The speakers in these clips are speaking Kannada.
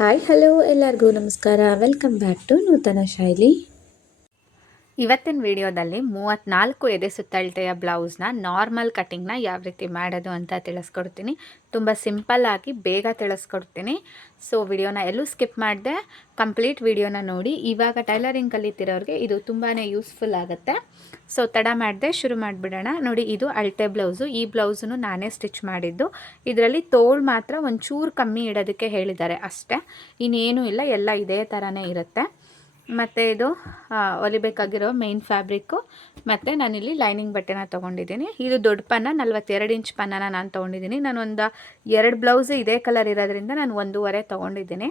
ಹಾಯ್ ಹಲೋ ಎಲ್ಲರಿಗೂ ನಮಸ್ಕಾರ. ವೆಲ್ಕಮ್ ಬ್ಯಾಕ್ ಟು ನೂತನ ಶೈಲಿ. ಇವತ್ತಿನ ವಿಡಿಯೋದಲ್ಲಿ 34 ಎದೆ ಸುತ್ತಳತೆಯ ಬ್ಲೌಸ್ನ ನಾರ್ಮಲ್ ಕಟಿಂಗ್ನ ಯಾವ ರೀತಿ ಮಾಡೋದು ಅಂತ ತಿಳಿಸ್ಕೊಡ್ತೀನಿ. ತುಂಬ ಸಿಂಪಲ್ಲಾಗಿ ಬೇಗ ತಿಳಿಸ್ಕೊಡ್ತೀನಿ. ಸೊ ವಿಡಿಯೋನ ಎಲ್ಲೂ ಸ್ಕಿಪ್ ಮಾಡಿದೆ ಕಂಪ್ಲೀಟ್ ವಿಡಿಯೋನ ನೋಡಿ. ಇವಾಗ ಟೈಲರಿಂಗ್ ಕಲಿತಿರೋರಿಗೆ ಇದು ತುಂಬಾ ಯೂಸ್ಫುಲ್ ಆಗುತ್ತೆ. ಸೊ ತಡ ಮಾಡದೆ ಶುರು ಮಾಡಿಬಿಡೋಣ. ನೋಡಿ, ಇದು ಅಳತೆ ಬ್ಲೌಸು. ಈ ಬ್ಲೌಸನ್ನು ನಾನೇ ಸ್ಟಿಚ್ ಮಾಡಿದ್ದು. ಇದರಲ್ಲಿ ತೋಳು ಮಾತ್ರ ಒಂಚೂರು ಕಮ್ಮಿ ಇಡೋದಕ್ಕೆ ಹೇಳಿದ್ದಾರೆ ಅಷ್ಟೇ, ಇನ್ನೇನೂ ಇಲ್ಲ, ಎಲ್ಲ ಇದೇ ಥರನೇ ಇರುತ್ತೆ. ಮತ್ತು ಇದು ಹೊಲಿಬೇಕಾಗಿರೋ ಮೇನ್ ಫ್ಯಾಬ್ರಿಕ್ಕು. ಮತ್ತು ನಾನಿಲ್ಲಿ ಲೈನಿಂಗ್ ಬಟ್ಟೆನ ತೊಗೊಂಡಿದ್ದೀನಿ. ಇದು ದೊಡ್ಡ ಪನ್ನ, 42 ಇಂಚ್ ಪನ್ನನ ನಾನು ತೊಗೊಂಡಿದ್ದೀನಿ. ನಾನೊಂದು 2 ಬ್ಲೌಸು ಇದೇ ಕಲರ್ ಇರೋದ್ರಿಂದ ನಾನು 1.5 ತೊಗೊಂಡಿದ್ದೀನಿ.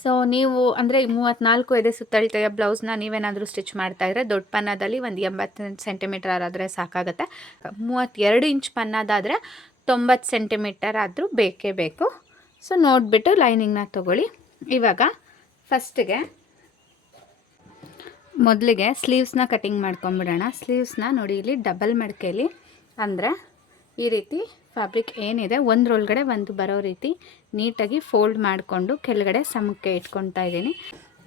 ಸೊ ನೀವು ಅಂದರೆ 34 ಎದೆ ಸುತ್ತಳತೆಯ ಬ್ಲೌಸ್ನ ನೀವೇನಾದರೂ ಸ್ಟಿಚ್ ಮಾಡ್ತಾಯಿದ್ರೆ ದೊಡ್ಡ ಪನ್ನದಲ್ಲಿ ಒಂದು 80 ಸೆಂಟಿಮೀಟರ್ ಆದರೆ ಸಾಕಾಗುತ್ತೆ. 32 ಇಂಚ್ ಪನ್ನದಾದರೆ 90 ಸೆಂಟಿಮೀಟರ್ ಆದರೂ ಬೇಕೇ ಬೇಕು. ಸೊ ನೋಡಿಬಿಟ್ಟು ಲೈನಿಂಗ್ನ ತೊಗೊಳ್ಳಿ. ಇವಾಗ ಫಸ್ಟಿಗೆ ಮೊದಲಿಗೆ ಸ್ಲೀವ್ಸ್ನ ಕಟಿಂಗ್ ಮಾಡ್ಕೊಂಬಿಡೋಣ. ಸ್ಲೀವ್ಸ್ನ ನೋಡಿ, ಇಲ್ಲಿ ಡಬಲ್ ಮಡಿಕೆಯಲ್ಲಿ ಅಂದರೆ ಈ ರೀತಿ ಫ್ಯಾಬ್ರಿಕ್ ಏನಿದೆ ಒಂದರೊಳಗಡೆ ಒಂದು ಬರೋ ರೀತಿ ನೀಟಾಗಿ ಫೋಲ್ಡ್ ಮಾಡಿಕೊಂಡು ಕೆಳಗಡೆ ಸಮಕ್ಕೆ ಇಟ್ಕೊತಾ ಇದ್ದೀನಿ.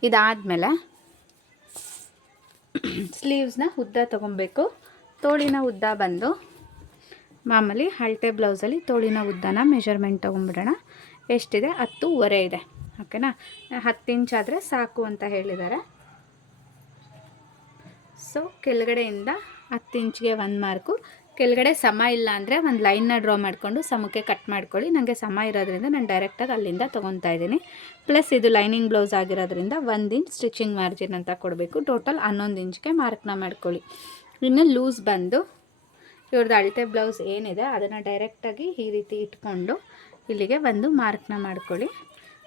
ಇದಾದಮೇಲೆ ಸ್ಲೀವ್ಸ್ನ ಉದ್ದ ತೊಗೊಬೇಕು. ತೋಳಿನ ಉದ್ದ ಬಂದು ಮಾಮೂಲಿ ಅಳತೆ ಬ್ಲೌಸಲ್ಲಿ ತೋಳಿನ ಉದ್ದನ ಮೆಜರ್ಮೆಂಟ್ ತೊಗೊಂಬಿಡೋಣ. ಎಷ್ಟಿದೆ? 10.5 ಇದೆ. ಓಕೆನಾ? 10 ಇಂಚ್ ಆದರೆ ಸಾಕು ಅಂತ ಹೇಳಿದ್ದಾರೆ. ಸೊ ಕೆಳಗಡೆಯಿಂದ 10 ಇಂಚ್ಗೆ ಒಂದು ಮಾರ್ಕು, ಕೆಳಗಡೆ ಸಮ ಇಲ್ಲ ಅಂದರೆ ಒಂದು ಲೈನ್ನ ಡ್ರಾ ಮಾಡಿಕೊಂಡು ಸಮಕ್ಕೆ ಕಟ್ ಮಾಡ್ಕೊಳ್ಳಿ. ನನಗೆ ಸಮ ಇರೋದ್ರಿಂದ ನಾನು ಡೈರೆಕ್ಟಾಗಿ ಅಲ್ಲಿಂದ ತೊಗೊತಾ ಇದ್ದೀನಿ. ಪ್ಲಸ್ ಇದು ಲೈನಿಂಗ್ ಬ್ಲೌಸ್ ಆಗಿರೋದ್ರಿಂದ 1 ಇಂಚ್ ಸ್ಟಿಚಿಂಗ್ ಮಾರ್ಜಿನ್ ಅಂತ ಕೊಡಬೇಕು. ಟೋಟಲ್ 11 ಇಂಚ್ಗೆ ಮಾರ್ಕ್ನ ಮಾಡ್ಕೊಳ್ಳಿ. ಇನ್ನು ಲೂಸ್ ಬಂದು ಇವ್ರದ್ದು ಅಳತೆ ಬ್ಲೌಸ್ ಏನಿದೆ ಅದನ್ನು ಡೈರೆಕ್ಟಾಗಿ ಈ ರೀತಿ ಇಟ್ಕೊಂಡು ಇಲ್ಲಿಗೆ ಒಂದು ಮಾರ್ಕ್ನ ಮಾಡ್ಕೊಳ್ಳಿ.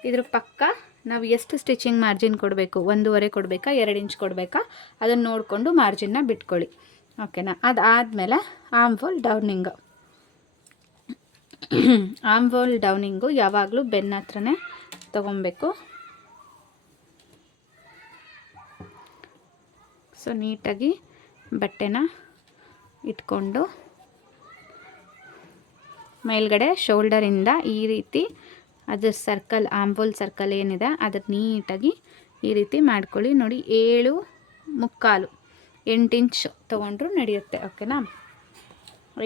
ಇದ್ರ ಪಕ್ಕ ನಾವು ಎಷ್ಟು ಸ್ಟಿಚಿಂಗ್ ಮಾರ್ಜಿನ್ ಕೊಡಬೇಕು, 1.5 ಕೊಡಬೇಕಾ 2 ಇಂಚ್ ಕೊಡಬೇಕಾ ಅದನ್ನು ನೋಡಿಕೊಂಡು ಮಾರ್ಜಿನ್ನ ಬಿಟ್ಕೊಳ್ಳಿ. ಓಕೆನಾ? ಅದಾದಮೇಲೆ ಆರ್ಮ್ ಹೋಲ್ ಡೌನಿಂಗು ಯಾವಾಗಲೂ ಬೆನ್ನ ಹತ್ರನೇ ತೊಗೊಬೇಕು. ಸೊ ನೀಟಾಗಿ ಬಟ್ಟೆನ ಇಟ್ಕೊಂಡು ಮೇಲ್ಗಡೆ ಶೋಲ್ಡರಿಂದ ಈ ರೀತಿ ಅದ್ರ ಸರ್ಕಲ್, ಆರ್ಮ್ ಸರ್ಕಲ್ ಏನಿದೆ ಅದಕ್ಕೆ ನೀಟಾಗಿ ಈ ರೀತಿ ಮಾಡ್ಕೊಳ್ಳಿ. ನೋಡಿ, 7.75 8 ಇಂಚ್ ತೊಗೊಂಡ್ರು ನಡೆಯುತ್ತೆ. ಓಕೆನಾ?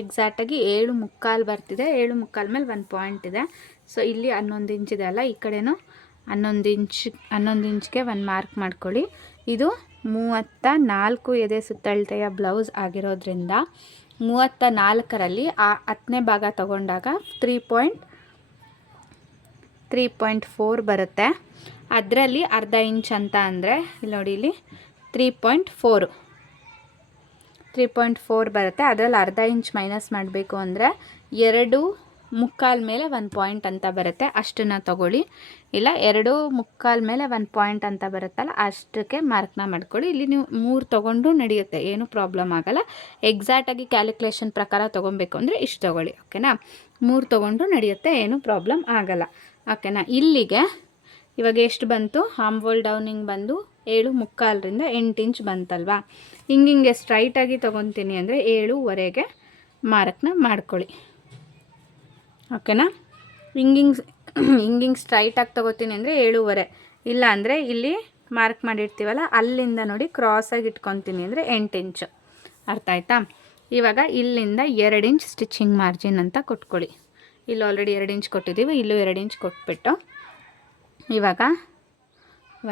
ಎಕ್ಸಾಕ್ಟಾಗಿ 7.75 ಬರ್ತಿದೆ. 7.75 ಮೇಲೆ 1 ಪಾಯಿಂಟ್ ಇದೆ. ಸೊ ಇಲ್ಲಿ 11 ಇಂಚ್ ಇದೆ ಅಲ್ಲ, ಈ ಕಡೆನೂ 11 ಇಂಚ್ಗೆ ಒಂದು ಮಾರ್ಕ್ ಮಾಡ್ಕೊಳ್ಳಿ. ಇದು 34 ಎದೆ ಸುತ್ತಳತೆಯ ಬ್ಲೌಸ್ ಆಗಿರೋದ್ರಿಂದ 34ರಲ್ಲಿ 10ನೇ ಭಾಗ ತಗೊಂಡಾಗ 3.4 ಬರುತ್ತೆ. ಅದರಲ್ಲಿ ಅರ್ಧ ಇಂಚ್ ಅಂತ ಅಂದರೆ ಇಲ್ಲಿ ನೋಡಿ, ಇಲ್ಲಿ 3.4 ಬರುತ್ತೆ. ಅದರಲ್ಲಿ ಅರ್ಧ ಇಂಚ್ ಮೈನಸ್ ಮಾಡಬೇಕು ಅಂದರೆ 2.75 ಮೇಲೆ 1 ಪಾಯಿಂಟ್ ಅಂತ ಬರುತ್ತೆ. ಅಷ್ಟನ್ನು ತಗೊಳ್ಳಿ. ಇಲ್ಲ 2.75 ಮೇಲೆ 1 ಪಾಯಿಂಟ್ ಅಂತ ಬರುತ್ತಲ್ಲ, ಅಷ್ಟಕ್ಕೆ ಮಾರ್ಕ್ನ ಮಾಡ್ಕೊಳ್ಳಿ. ಇಲ್ಲಿ ನೀವು 3 ತೊಗೊಂಡು ನಡೆಯುತ್ತೆ, ಏನೂ ಪ್ರಾಬ್ಲಮ್ ಆಗೋಲ್ಲ. ಎಕ್ಸಾಕ್ಟಾಗಿ ಕ್ಯಾಲ್ಕುಲೇಷನ್ ಪ್ರಕಾರ ತೊಗೊಬೇಕು ಅಂದರೆ ಇಷ್ಟು ತೊಗೊಳ್ಳಿ. ಓಕೆನಾ? 3 ತೊಗೊಂಡು ನಡೆಯುತ್ತೆ, ಏನೂ ಪ್ರಾಬ್ಲಮ್ ಆಗೋಲ್ಲ. ಓಕೆನಾ? ಇಲ್ಲಿಗೆ ಇವಾಗ ಎಷ್ಟು ಬಂತು? ಆರ್ಮ್ ಹೋಲ್ ಡೌನಿಂಗ್ ಬಂದು 7.75ರಿಂದ 8 ಇಂಚ್ ಬಂತಲ್ವಾ? ಹಿಂಗೆ ಸ್ಟ್ರೈಟಾಗಿ ತೊಗೊತೀನಿ ಅಂದರೆ 7.5ಗೆ ಮಾರ್ಕ್ನ ಮಾಡ್ಕೊಳ್ಳಿ. ಓಕೆನಾ? ಹಿಂಗೆ ಸ್ಟ್ರೈಟಾಗಿ ತೊಗೋತೀನಿ ಅಂದರೆ 7.5, ಇಲ್ಲ ಅಂದರೆ ಇಲ್ಲಿ ಮಾರ್ಕ್ ಮಾಡಿರ್ತೀವಲ್ಲ ಅಲ್ಲಿಂದ ನೋಡಿ ಕ್ರಾಸಾಗಿ ಇಟ್ಕೊತೀನಿ ಅಂದರೆ 8 ಇಂಚು. ಅರ್ಥ ಆಯ್ತಾ? ಇವಾಗ ಇಲ್ಲಿಂದ 2 ಇಂಚ್ ಸ್ಟಿಚಿಂಗ್ ಮಾರ್ಜಿನ್ ಅಂತ ಕೊಟ್ಕೊಳ್ಳಿ. ಇಲ್ಲಿ ಆಲ್ರೆಡಿ 2 ಇಂಚ್ ಕೊಟ್ಟಿದ್ದೀವಿ, ಇಲ್ಲೂ 2 ಇಂಚ್ ಕೊಟ್ಬಿಟ್ಟು ಇವಾಗ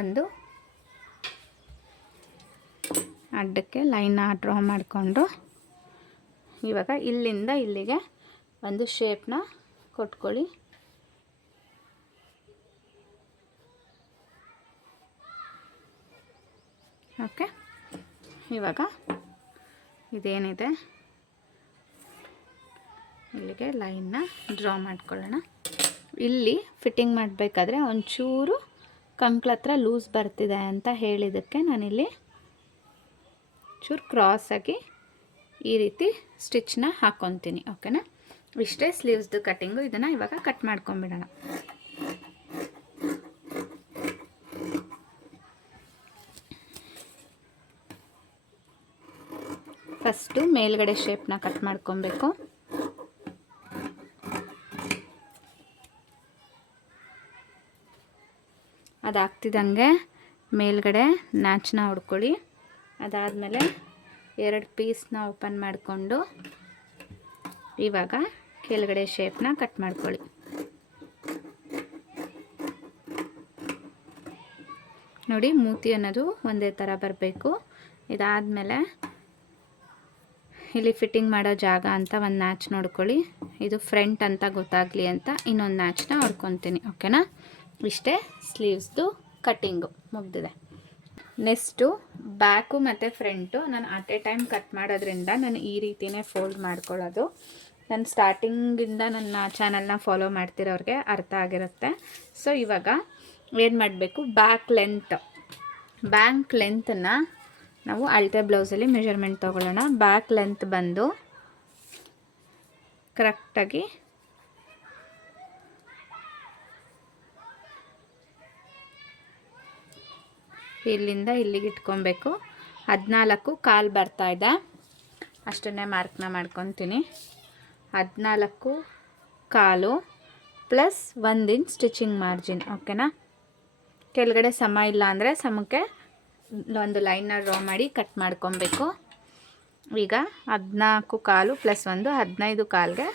ಒಂದು ಅಡ್ಡಕ್ಕೆ ಲೈನ್ನ ಡ್ರಾ ಮಾಡಿಕೊಂಡು ಇವಾಗ ಇಲ್ಲಿಂದ ಇಲ್ಲಿಗೆ ಒಂದು ಶೇಪ್ನ ಕೊಟ್ಕೊಳ್ಳಿ. ಓಕೆ, ಇವಾಗ ಇದೇನಿದೆ ಇಲ್ಲಿಗೆ ಲೈನ್ನ ಡ್ರಾ ಮಾಡ್ಕೊಳ್ಳೋಣ. ಇಲ್ಲಿ ಫಿಟ್ಟಿಂಗ್ ಮಾಡಬೇಕಾದ್ರೆ ಒಂಚೂರು ಕಂಕ್ಳ ಹತ್ರ ಲೂಸ್ ಬರ್ತಿದೆ ಅಂತ ಹೇಳಿದ್ದಕ್ಕೆ ನಾನಿಲ್ಲಿ ಚೂರು ಕ್ರಾಸಾಗಿ ಈ ರೀತಿ ಸ್ಟಿಚ್ನ ಹಾಕ್ಕೊತೀನಿ. ಓಕೆನಾ? ಇಷ್ಟೇ ಸ್ಲೀವ್ಸ್ದು ಕಟ್ಟಿಂಗು. ಇದನ್ನು ಇವಾಗ ಕಟ್ ಮಾಡ್ಕೊಂಬಿಡೋಣ. ಫಸ್ಟು ಮೇಲ್ಗಡೆ ಶೇಪ್ನ ಕಟ್ ಮಾಡ್ಕೊಬೇಕು. ಅದಾಗ್ತಿದ್ದಂಗೆ ಮೇಲ್ಗಡೆ ನ್ಯಾಚನ್ನ ಹೊಡ್ಕೊಳ್ಳಿ. ಅದಾದಮೇಲೆ 2 ಪೀಸ್ನ ಓಪನ್ ಮಾಡಿಕೊಂಡು ಇವಾಗ ಕೆಳಗಡೆ ಶೇಪ್ನ ಕಟ್ ಮಾಡ್ಕೊಳ್ಳಿ. ನೋಡಿ, ಮೂತಿ ಅನ್ನೋದು ಒಂದೇ ಥರ ಬರಬೇಕು. ಇದಾದಮೇಲೆ ಇಲ್ಲಿ ಫಿಟ್ಟಿಂಗ್ ಮಾಡೋ ಜಾಗ ಅಂತ ಒಂದು ನ್ಯಾಚ್ ನೋಡ್ಕೊಳ್ಳಿ. ಇದು ಫ್ರಂಟ್ ಅಂತ ಗೊತ್ತಾಗಲಿ ಅಂತ ಇನ್ನೊಂದು ನ್ಯಾಚನ್ನ ಹೊಡ್ಕೊತೀನಿ. ಓಕೆನಾ? ಇಷ್ಟೇ ಸ್ಲೀವ್ಸ್ದು ಕಟ್ಟಿಂಗು ಮುಗ್ದಿದೆ. ನೆಕ್ಸ್ಟು ಬ್ಯಾಕು ಮತ್ತು ಫ್ರಂಟು ನಾನು ಅಟ್ ಎ ಟೈಮ್ ಕಟ್ ಮಾಡೋದ್ರಿಂದ ನಾನು ಈ ರೀತಿಯೇ ಫೋಲ್ಡ್ ಮಾಡ್ಕೊಳ್ಳೋದು. ನಾನು ಸ್ಟಾರ್ಟಿಂಗಿಂದ ನನ್ನ ಚಾನಲ್ನ ಫಾಲೋ ಮಾಡ್ತಿರೋರಿಗೆ ಅರ್ಥ ಆಗಿರುತ್ತೆ. ಸೊ ಇವಾಗ ಏನು ಮಾಡಬೇಕು, ಬ್ಯಾಕ್ ಲೆಂತನ್ನು ನಾವು ಅಳತೆ ಬ್ಲೌಸಲ್ಲಿ ಮೆಷರ್ಮೆಂಟ್ ತೊಗೊಳ್ಳೋಣ. ಬ್ಯಾಕ್ ಲೆಂತ್ ಬಂದು ಕರೆಕ್ಟಾಗಿ ಇಲ್ಲಿಂದ ಇಲ್ಲಿಗೆ ಇಟ್ಕೊಬೇಕು. 14.25 ಬರ್ತಾ ಇದೆ. ಅಷ್ಟನ್ನೇ ಮಾರ್ಕ್ನ ಮಾಡ್ಕೊತೀನಿ. 14.25 ಪ್ಲಸ್ 1 ಇಂಚ್ ಸ್ಟಿಚಿಂಗ್ ಮಾರ್ಜಿನ್. ಓಕೆನಾ? ಕೆಳಗಡೆ ಸಮ ಇಲ್ಲ ಅಂದರೆ ಸಮಕ್ಕೆ ಒಂದು ಲೈನ್ನ ಡ್ರಾ ಮಾಡಿ ಕಟ್ ಮಾಡ್ಕೊಬೇಕು. ಈಗ 14.25 ಪ್ಲಸ್ 1 15.25ಗೆ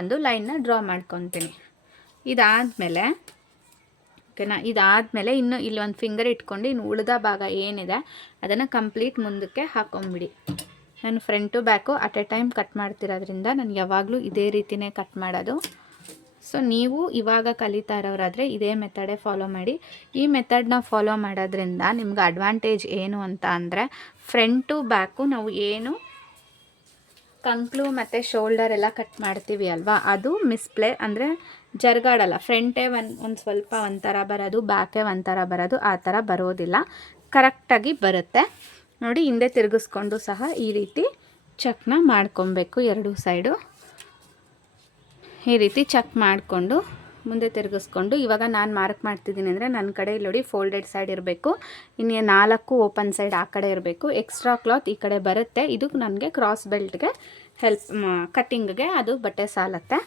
ಒಂದು ಲೈನ್ನ ಡ್ರಾ ಮಾಡ್ಕೊತೀನಿ. ಇದಾದಮೇಲೆ ಓಕೆನಾ, ಇದಾದಮೇಲೆ ಇನ್ನು ಇಲ್ಲಿ ಒಂದು ಫಿಂಗರ್ ಇಟ್ಕೊಂಡು ಇನ್ನು ಉಳಿದ ಭಾಗ ಏನಿದೆ ಅದನ್ನು ಕಂಪ್ಲೀಟ್ ಮುಂದಕ್ಕೆ ಹಾಕೊಂಬಿಡಿ. ನಾನು front back at a time cut ಮಾಡ್ತಿರೋದ್ರಿಂದ ನಾನು ಯಾವಾಗಲೂ ಇದೇ ರೀತಿಯೇ ಕಟ್ ಮಾಡೋದು. ಸೊ ನೀವು ಇವಾಗ ಕಲಿತಾ ಇರೋರಾದರೆ ಇದೇ ಮೆಥಡೇ ಫಾಲೋ ಮಾಡಿ. ಈ ಮೆಥಡ್ನ ಫಾಲೋ ಮಾಡೋದ್ರಿಂದ ನಿಮ್ಗೆ ಅಡ್ವಾಂಟೇಜ್ ಏನು ಅಂತ ಅಂದರೆ, ಫ್ರಂಟು ಬ್ಯಾಕು ನಾವು ಏನು ಕಂಕ್ಲು ಮತ್ತು ಶೋಲ್ಡರ್ ಎಲ್ಲ ಕಟ್ ಮಾಡ್ತೀವಿ ಅಲ್ವಾ, ಅದು ಮಿಸ್ಪ್ಲೇ ಅಂದರೆ ಜರ್ಗಾಡಲ್ಲ. ಫ್ರಂಟೇ ಒಂದು ಸ್ವಲ್ಪ ಒಂಥರ ಬರೋದು, ಬ್ಯಾಕೇ ಒಂಥರ ಬರೋದು, ಆ ಥರ ಬರೋದಿಲ್ಲ. ಕರೆಕ್ಟಾಗಿ ಬರುತ್ತೆ. ನೋಡಿ, ಹಿಂದೆ ತಿರುಗಿಸ್ಕೊಂಡು ಸಹ ಈ ರೀತಿ ಚೆಕ್ನ ಮಾಡ್ಕೊಬೇಕು. ಎರಡೂ ಸೈಡು ಈ ರೀತಿ ಚೆಕ್ ಮಾಡಿಕೊಂಡು ಮುಂದೆ ತಿರುಗಿಸ್ಕೊಂಡು, ಇವಾಗ ನಾನು ಮಾರ್ಕ್ ಮಾಡ್ತಿದ್ದೀನಿ ಅಂದರೆ ನನ್ನ ಕಡೆ ಇಲ್ಲಿ ನೋಡಿ ಫೋಲ್ಡೆಡ್ ಸೈಡ್ ಇರಬೇಕು, ಇನ್ನು 4 ಓಪನ್ ಸೈಡ್ ಆ ಕಡೆ ಇರಬೇಕು. ಎಕ್ಸ್ಟ್ರಾ ಕ್ಲಾತ್ ಈ ಕಡೆ ಬರುತ್ತೆ. ಇದು ನನಗೆ ಕ್ರಾಸ್ ಬೆಲ್ಟ್ಗೆ ಹೆಲ್ಪ್, ಕಟ್ಟಿಂಗ್ಗೆ ಅದು ಬಟ್ಟೆ ಸಾಲತ್ತೆ.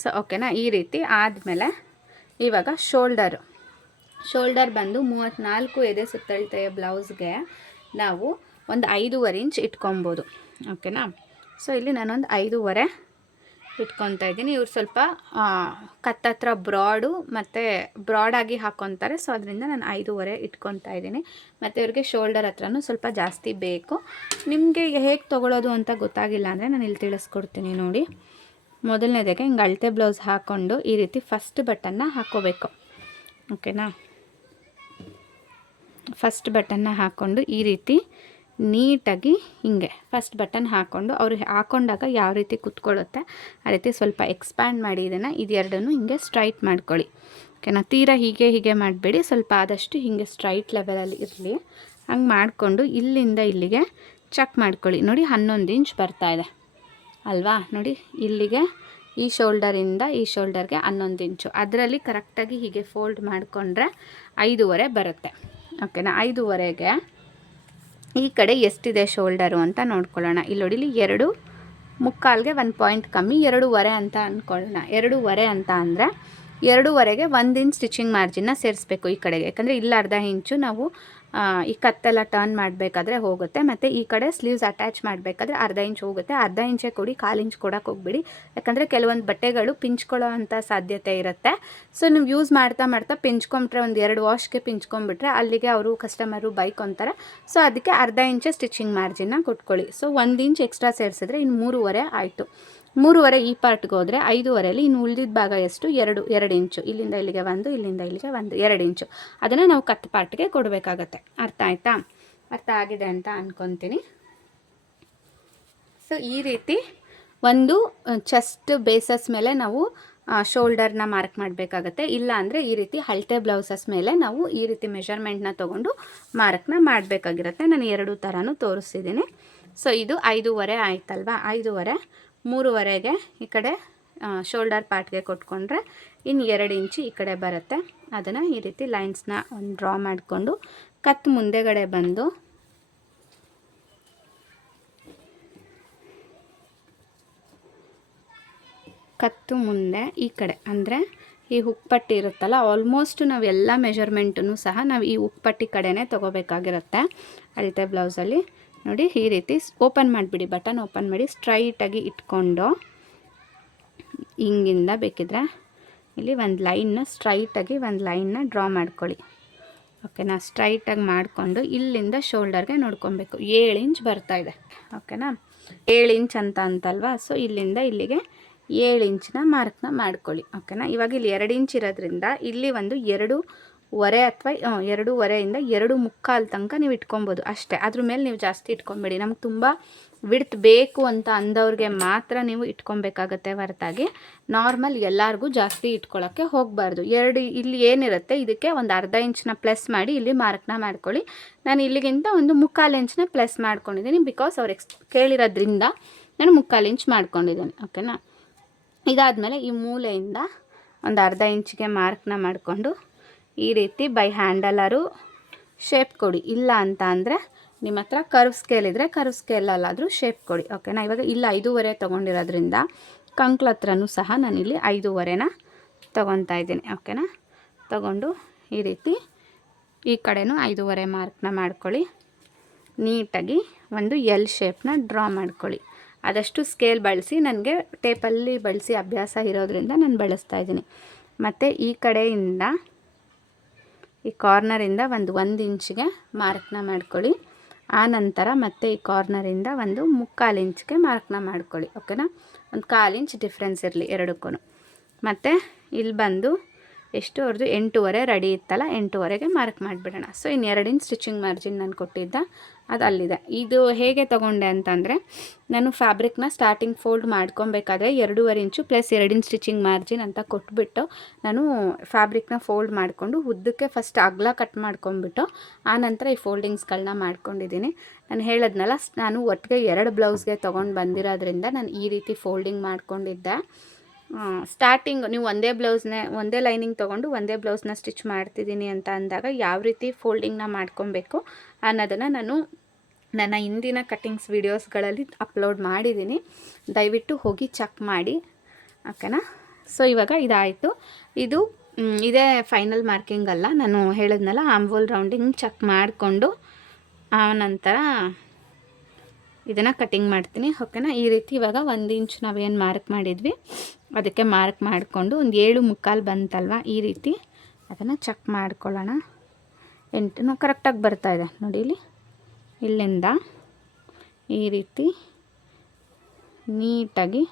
ಸೊ ಓಕೆನಾ? ಈ ರೀತಿ ಆದಮೇಲೆ ಇವಾಗ ಶೋಲ್ಡರ್ ಬಂದು 34 ಎದೆ ಸುತ್ತಳತೆಯ ಬ್ಲೌಸ್ಗೆ ನಾವು ಒಂದು 5.5 ಇಂಚ್ ಇಟ್ಕೊಬೋದು. ಓಕೆನಾ? ಸೊ ಇಲ್ಲಿ ನಾನೊಂದು 5.5 ಇಟ್ಕೊತಾ ಇದ್ದೀನಿ. ಇವ್ರು ಸ್ವಲ್ಪ ಕತ್ತತ್ರ ಬ್ರಾಡು ಮತ್ತು ಬ್ರಾಡಾಗಿ ಹಾಕ್ಕೊತಾರೆ. ಸೊ ಅದರಿಂದ ನಾನು 5.5 ಇಟ್ಕೊತಾ ಇದ್ದೀನಿ. ಮತ್ತು ಇವ್ರಿಗೆ ಶೋಲ್ಡರ್ ಹತ್ರನೂ ಸ್ವಲ್ಪ ಜಾಸ್ತಿ ಬೇಕು. ನಿಮಗೆ ಹೇಗೆ ತೊಗೊಳ್ಳೋದು ಅಂತ ಗೊತ್ತಾಗಿಲ್ಲ ಅಂದರೆ ನಾನು ಇಲ್ಲಿ ತಿಳಿಸ್ಕೊಡ್ತೀನಿ ನೋಡಿ. ಮೊದಲನೇದಾಗೆ ಹಿಂಗೆ ಅಳತೆ ಬ್ಲೌಸ್ ಹಾಕ್ಕೊಂಡು ಈ ರೀತಿ ಫಸ್ಟ್ ಬಟನ್ನ ಹಾಕ್ಕೋಬೇಕು. ಓಕೆನಾ? ಫಸ್ಟ್ ಬಟನ್ನ ಹಾಕ್ಕೊಂಡು ಈ ರೀತಿ ನೀಟಾಗಿ ಹಿಂಗೆ ಫಸ್ಟ್ ಬಟನ್ ಹಾಕ್ಕೊಂಡು ಅವ್ರು ಹಾಕ್ಕೊಂಡಾಗ ಯಾವ ರೀತಿ ಕುತ್ಕೊಳ್ಳುತ್ತೆ ಆ ರೀತಿ ಸ್ವಲ್ಪ ಎಕ್ಸ್ಪ್ಯಾಂಡ್ ಮಾಡಿ ಇದನ್ನು ಇದೆರಡನ್ನು ಹಿಂಗೆ ಸ್ಟ್ರೈಟ್ ಮಾಡ್ಕೊಳ್ಳಿ. ಓಕೆನಾ? ತೀರಾ ಹೀಗೆ ಮಾಡಬೇಡಿ, ಸ್ವಲ್ಪ ಆದಷ್ಟು ಹಿಂಗೆ ಸ್ಟ್ರೈಟ್ ಲೆವೆಲಲ್ಲಿ ಇರಲಿ. ಹಂಗೆ ಮಾಡಿಕೊಂಡು ಇಲ್ಲಿಂದ ಇಲ್ಲಿಗೆ ಚೆಕ್ ಮಾಡ್ಕೊಳ್ಳಿ. ನೋಡಿ 11 ಇಂಚ್ ಬರ್ತಾ ಇದೆ ಅಲ್ವಾ? ನೋಡಿ ಇಲ್ಲಿಗೆ ಈ ಶೋಲ್ಡರಿಂದ ಈ ಶೋಲ್ಡರ್ಗೆ 11 ಇಂಚು. ಅದರಲ್ಲಿ ಕರೆಕ್ಟಾಗಿ ಹೀಗೆ ಫೋಲ್ಡ್ ಮಾಡಿಕೊಂಡ್ರೆ 5.5 ಬರುತ್ತೆ. ಓಕೆನಾ? 5.5ಗೆ ಈ ಕಡೆ ಎಷ್ಟಿದೆ ಶೋಲ್ಡರು ಅಂತ ನೋಡ್ಕೊಳ್ಳೋಣ. ಇಲ್ಲಿ ನೋಡಿ, ಇಲ್ಲಿ 2.25ಗೆ 1 ಪಾಯಿಂಟ್ ಕಮ್ಮಿ, 2.5 ಅಂತ ಅಂದ್ಕೊಳ್ಳೋಣ. 2.5 ಅಂತ ಅಂದರೆ 2.5ಗೆ 1 ಇಂಚ್ ಸ್ಟಿಚಿಂಗ್ ಮಾರ್ಜಿನ್ನ ಸೇರಿಸ್ಬೇಕು ಈ ಕಡೆಗೆ. ಯಾಕಂದರೆ ಇಲ್ಲಿ ಅರ್ಧ ಇಂಚು ನಾವು ಈ ಕತ್ತೆಲ್ಲ ಟರ್ನ್ ಮಾಡಬೇಕಾದ್ರೆ ಹೋಗುತ್ತೆ, ಮತ್ತು ಈ ಕಡೆ ಸ್ಲೀವ್ಸ್ ಅಟ್ಯಾಚ್ ಮಾಡಬೇಕಾದ್ರೆ ಅರ್ಧ ಇಂಚ್ ಹೋಗುತ್ತೆ. ಅರ್ಧ ಇಂಚೇ ಕೊಡಿ, 1/4 ಇಂಚ್ ಕೊಡೋಕೆ ಹೋಗ್ಬಿಡಿ. ಯಾಕಂದರೆ ಕೆಲವೊಂದು ಬಟ್ಟೆಗಳು ಪಿಂಚ್ಕೊಳ್ಳೋ ಅಂಥ ಸಾಧ್ಯತೆ ಇರುತ್ತೆ. ಸೊ ನೀವು ಯೂಸ್ ಮಾಡ್ತಾ ಪಿಂಚ್ಕೊಂಬಿಟ್ರೆ ಒಂದು 2 ವಾಶ್ಗೆ ಪಿಂಚ್ಕೊಂಬಿಟ್ರೆ ಅಲ್ಲಿಗೆ ಅವರು ಕಸ್ಟಮರು ಬೈಕೊಂತಾರೆ. ಸೊ ಅದಕ್ಕೆ ಅರ್ಧ ಇಂಚ್ ಸ್ಟಿಚಿಂಗ್ ಮಾರ್ಜಿನ್ನ ಕೊಟ್ಕೊಳ್ಳಿ. ಸೊ 1 ಇಂಚ್ ಎಕ್ಸ್ಟ್ರಾ ಸೇರಿಸಿದ್ರೆ ಇನ್ನು 3.5 ಆಯಿತು. 3.5 ಈ ಪಾರ್ಟ್ಗೆ ಹೋದರೆ 5.5ಲಿ ಇನ್ನು ಉಳಿದಿದ್ದ ಭಾಗ ಎಷ್ಟು? 2 ಇಂಚು. ಇಲ್ಲಿಂದ ಇಲ್ಲಿಗೆ 1, ಇಲ್ಲಿಂದ ಇಲ್ಲಿಗೆ 1, 2 ಇಂಚು. ಅದನ್ನು ನಾವು ಕತ್ ಪಾರ್ಟ್ಗೆ ಕೊಡಬೇಕಾಗತ್ತೆ. ಅರ್ಥ ಆಯಿತಾ? ಅರ್ಥ ಆಗಿದೆ ಅಂತ ಅಂದ್ಕೊತೀನಿ. ಸೊ ಈ ರೀತಿ ಒಂದು ಚೆಸ್ಟ್ ಬೇಸಸ್ ಮೇಲೆ ನಾವು ಶೋಲ್ಡರ್ನ ಮಾರ್ಕ್ ಮಾಡಬೇಕಾಗತ್ತೆ. ಇಲ್ಲ ಅಂದರೆ ಈ ರೀತಿ ಅಳತೆ ಬ್ಲೌಸಸ್ ಮೇಲೆ ನಾವು ಈ ರೀತಿ ಮೆಷರ್ಮೆಂಟ್ನ ತೊಗೊಂಡು ಮಾರ್ಕ್ನ ಮಾಡಬೇಕಾಗಿರುತ್ತೆ. ನಾನು 2 ಥರನೂ ತೋರಿಸ್ತಿದ್ದೀನಿ. ಸೊ ಇದು 5.5 ಆಯ್ತಲ್ವಾ? 5.5 3.5ಗೆ ಈ ಕಡೆ ಶೋಲ್ಡರ್ ಪಾರ್ಟ್ಗೆ ಕೊಟ್ಕೊಂಡ್ರೆ ಇನ್ನು 2 ಇಂಚು ಈ ಕಡೆ ಬರುತ್ತೆ. ಅದನ್ನು ಈ ರೀತಿ ಲೈನ್ಸ್ನ ಒಂದು ಡ್ರಾ ಮಾಡಿಕೊಂಡು ಕತ್ತು ಮುಂದೆಗಡೆ ಬಂದು ಕತ್ತು ಮುಂದೆ ಈ ಕಡೆ ಅಂದರೆ ಈ ಹುಕ್ಪಟ್ಟಿ ಇರುತ್ತಲ್ಲ, ಆಲ್ಮೋಸ್ಟ್ ನಾವೆಲ್ಲ ಮೆಜರ್ಮೆಂಟನ್ನು ಸಹ ನಾವು ಈ ಹುಕ್ಪಟ್ಟಿ ಕಡೆನೇ ತೊಗೋಬೇಕಾಗಿರುತ್ತೆ ಅಳತೆ ಬ್ಲೌಸಲ್ಲಿ. ನೋಡಿ ಈ ರೀತಿ ಓಪನ್ ಮಾಡಿಬಿಡಿ, ಬಟನ್ ಓಪನ್ ಮಾಡಿ ಸ್ಟ್ರೈಟಾಗಿ ಇಟ್ಕೊಂಡು ಹಿಂಗಿಂದ ಬೇಕಿದ್ರೆ ಇಲ್ಲಿ ಒಂದು ಲೈನ್ನ ಸ್ಟ್ರೈಟಾಗಿ ಒಂದು ಲೈನ್ನ ಡ್ರಾ ಮಾಡ್ಕೊಳ್ಳಿ. ಓಕೆನಾ, ಸ್ಟ್ರೈಟಾಗಿ ಮಾಡಿಕೊಂಡು ಇಲ್ಲಿಂದ ಶೋಲ್ಡರ್ಗೆ ನೋಡ್ಕೊಬೇಕು. 7 ಇಂಚ್ ಬರ್ತಾಯಿದೆ. ಓಕೆನಾ, 7 ಇಂಚ್ ಅಂತಲ್ವಾ, ಸೊ ಇಲ್ಲಿಂದ ಇಲ್ಲಿಗೆ 7 ಇಂಚಿನ ಮಾರ್ಕ್ನ ಮಾಡ್ಕೊಳ್ಳಿ. ಓಕೆನಾ, ಇವಾಗ ಇಲ್ಲಿ 2 ಇಂಚ್ ಇರೋದ್ರಿಂದ ಇಲ್ಲಿ ಒಂದು 2.5 ಅಥವಾ 2.5ಇಂದ 2.25 ತನಕ ನೀವು ಇಟ್ಕೊಬೋದು ಅಷ್ಟೇ. ಅದ್ರ ಮೇಲೆ ನೀವು ಜಾಸ್ತಿ ಇಟ್ಕೊಬೇಡಿ. ನಮ್ಗೆ ತುಂಬ ವಿಡ್ತ್ ಬೇಕು ಅಂತ ಅಂದವ್ರಿಗೆ ಮಾತ್ರ ನೀವು ಇಟ್ಕೊಬೇಕಾಗತ್ತೆ ಹೊರತಾಗಿ ನಾರ್ಮಲ್ ಎಲ್ಲರಿಗೂ ಜಾಸ್ತಿ ಇಟ್ಕೊಳ್ಳೋಕ್ಕೆ ಹೋಗಬಾರ್ದು. ಇಲ್ಲಿ ಏನಿರುತ್ತೆ ಇದಕ್ಕೆ ಒಂದು ಅರ್ಧ ಇಂಚನ್ನ ಪ್ಲಸ್ ಮಾಡಿ ಇಲ್ಲಿ ಮಾರ್ಕ್ನ ಮಾಡ್ಕೊಳ್ಳಿ. ನಾನು ಇಲ್ಲಿಗಿಂತ ಒಂದು 3/4 ಇಂಚನ್ನ ಪ್ಲಸ್ ಮಾಡ್ಕೊಂಡಿದ್ದೀನಿ, ಬಿಕಾಸ್ ಅವ್ರು ಕೇಳಿರೋದ್ರಿಂದ ನಾನು 3/4 ಇಂಚ್ ಮಾಡ್ಕೊಂಡಿದ್ದೀನಿ. ಓಕೆನಾ, ಇದಾದಮೇಲೆ ಈ ಮೂಲೆಯಿಂದ ಒಂದು ಅರ್ಧ ಇಂಚಿಗೆ ಮಾರ್ಕ್ನ ಮಾಡಿಕೊಂಡು ಈ ರೀತಿ ಬೈ ಹ್ಯಾಂಡಲಾರು ಶೇಪ್ ಕೊಡಿ. ಇಲ್ಲ ಅಂತ ಅಂದರೆ ನಿಮ್ಮ ಹತ್ರ ಕರ್ವ್ ಸ್ಕೇಲ್ ಇದ್ದರೆ ಕರ್ವ್ ಸ್ಕೇಲಲ್ಲಾದರೂ ಶೇಪ್ ಕೊಡಿ. ಓಕೆನಾ, ಇವಾಗ ಇಲ್ಲ 5.5 ತೊಗೊಂಡಿರೋದ್ರಿಂದ ಕಂಕ್ಳ ಹತ್ರನೂ ಸಹ ನಾನಿಲ್ಲಿ 5.5ನ ತೊಗೊತಾ ಇದ್ದೀನಿ. ಓಕೆನಾ, ತೊಗೊಂಡು ಈ ರೀತಿ ಈ ಕಡೆನೂ 5.5 ಮಾರ್ಕ್ನ ಮಾಡ್ಕೊಳ್ಳಿ. ನೀಟಾಗಿ ಒಂದು ಎಲ್ ಶೇಪ್ನ ಡ್ರಾ ಮಾಡ್ಕೊಳ್ಳಿ. ಆದಷ್ಟು ಸ್ಕೇಲ್ ಬಳಸಿ, ನನಗೆ ಟೇಪಲ್ಲಿ ಬಳಸಿ ಅಭ್ಯಾಸ ಇರೋದ್ರಿಂದ ನಾನು ಬಳಸ್ತಾ ಇದ್ದೀನಿ. ಮತ್ತು ಈ ಕಡೆಯಿಂದ ಈ ಕಾರ್ನರಿಂದ ಒಂದು ಇಂಚಿಗೆ ಮಾರ್ಕ್ನ ಮಾಡ್ಕೊಳ್ಳಿ. ಆ ನಂತರ ಮತ್ತೆ ಈ ಕಾರ್ನರಿಂದ ಒಂದು 3/4 ಇಂಚ್ಗೆ ಮಾರ್ಕ್ನ ಮಾಡ್ಕೊಳ್ಳಿ. ಓಕೆನಾ, ಒಂದು 1/4 ಇಂಚ್ ಡಿಫ್ರೆನ್ಸ್ ಇರಲಿ ಎರಡಕ್ಕೂ. ಮತ್ತು ಇಲ್ಲಿ ಬಂದು ಎಷ್ಟು ಅವ್ರದ್ದು 8.5 ರೆಡಿ ಇತ್ತಲ್ಲ, 8.5ಗೆ ಮಾರ್ಕ್ ಮಾಡಿಬಿಡೋಣ. ಸೊ ಇನ್ನು 2 ಇಂಚ್ ಸ್ಟಿಚಿಂಗ್ ಮಾರ್ಜಿನ್ ನಾನು ಕೊಟ್ಟಿದ್ದ ಅದು ಅಲ್ಲಿದೆ. ಇದು ಹೇಗೆ ತೊಗೊಂಡೆ ಅಂತಂದರೆ, ನಾನು ಫ್ಯಾಬ್ರಿಕ್ನ ಸ್ಟಾರ್ಟಿಂಗ್ ಫೋಲ್ಡ್ ಮಾಡ್ಕೊಬೇಕಾದ್ರೆ 2.5 ಇಂಚು ಪ್ಲಸ್ 2 ಇಂಚ್ ಸ್ಟಿಚಿಂಗ್ ಮಾರ್ಜಿನ್ ಅಂತ ಕೊಟ್ಬಿಟ್ಟು ನಾನು ಫ್ಯಾಬ್ರಿಕ್ನ ಫೋಲ್ಡ್ ಮಾಡಿಕೊಂಡು ಉದ್ದಕ್ಕೆ ಫಸ್ಟ್ ಅಗಲ ಕಟ್ ಮಾಡ್ಕೊಂಬಿಟ್ಟು ಆನಂತರ ಈ ಫೋಲ್ಡಿಂಗ್ಸ್ಗಳನ್ನ ಮಾಡ್ಕೊಂಡಿದ್ದೀನಿ. ನಾನು ಹೇಳಿದ್ನಲ್ಲ, ನಾನು ಒಟ್ಟಿಗೆ 2 ಬ್ಲೌಸ್ಗೆ ತೊಗೊಂಡು ಬಂದಿರೋದ್ರಿಂದ ನಾನು ಈ ರೀತಿ ಫೋಲ್ಡಿಂಗ್ ಮಾಡ್ಕೊಂಡಿದ್ದೆ. ಸ್ಟಾರ್ಟಿಂಗ್ ನೀವು ಒಂದೇ ಲೈನಿಂಗ್ ತೊಗೊಂಡು ಒಂದೇ ಬ್ಲೌಸ್ನ ಸ್ಟಿಚ್ ಮಾಡ್ತಿದ್ದೀನಿ ಅಂತ ಅಂದಾಗ ಯಾವ ರೀತಿ ಫೋಲ್ಡಿಂಗ್ನ ಮಾಡ್ಕೊಬೇಕು ಅನ್ನೋದನ್ನು ನಾನು ನನ್ನ ಹಿಂದಿನ ಕಟ್ಟಿಂಗ್ಸ್ ವೀಡಿಯೋಸ್ಗಳಲ್ಲಿ ಅಪ್ಲೋಡ್ ಮಾಡಿದ್ದೀನಿ. ದಯವಿಟ್ಟು ಹೋಗಿ ಚೆಕ್ ಮಾಡಿ. ಓಕೆನಾ, ಸೊ ಇವಾಗ ಇದಾಯಿತು. ಇದೇ ಫೈನಲ್ ಮಾರ್ಕಿಂಗ್ ಅಲ್ಲ, ನಾನು ಹೇಳಿದ್ನಲ್ಲ ಆಮ್ಹೋಲ್ ರೌಂಡಿಂಗ್ ಚೆಕ್ ಮಾಡಿಕೊಂಡು ಆ ನಂತರ ಇದನ್ನು ಕಟ್ಟಿಂಗ್ ಮಾಡ್ತೀನಿ. ಓಕೆನಾ, ಈ ರೀತಿ ಇವಾಗ 1 ಇಂಚ್ ನಾವೇನು ಮಾರ್ಕ್ ಮಾಡಿದ್ವಿ ಅದಕ್ಕೆ ಮಾರ್ಕ್ ಮಾಡಿಕೊಂಡು ಒಂದು 7.25 ಬಂತಲ್ವ, ಈ ರೀತಿ ಅದನ್ನು ಚೆಕ್ ಮಾಡ್ಕೊಳ್ಳೋಣ. 8 ಕರೆಕ್ಟಾಗಿ ಬರ್ತಾಯಿದೆ ನೋಡಿ. ಇಲ್ಲಿಂದ ಈ ರೀತಿ ನೀಟಾಗಿ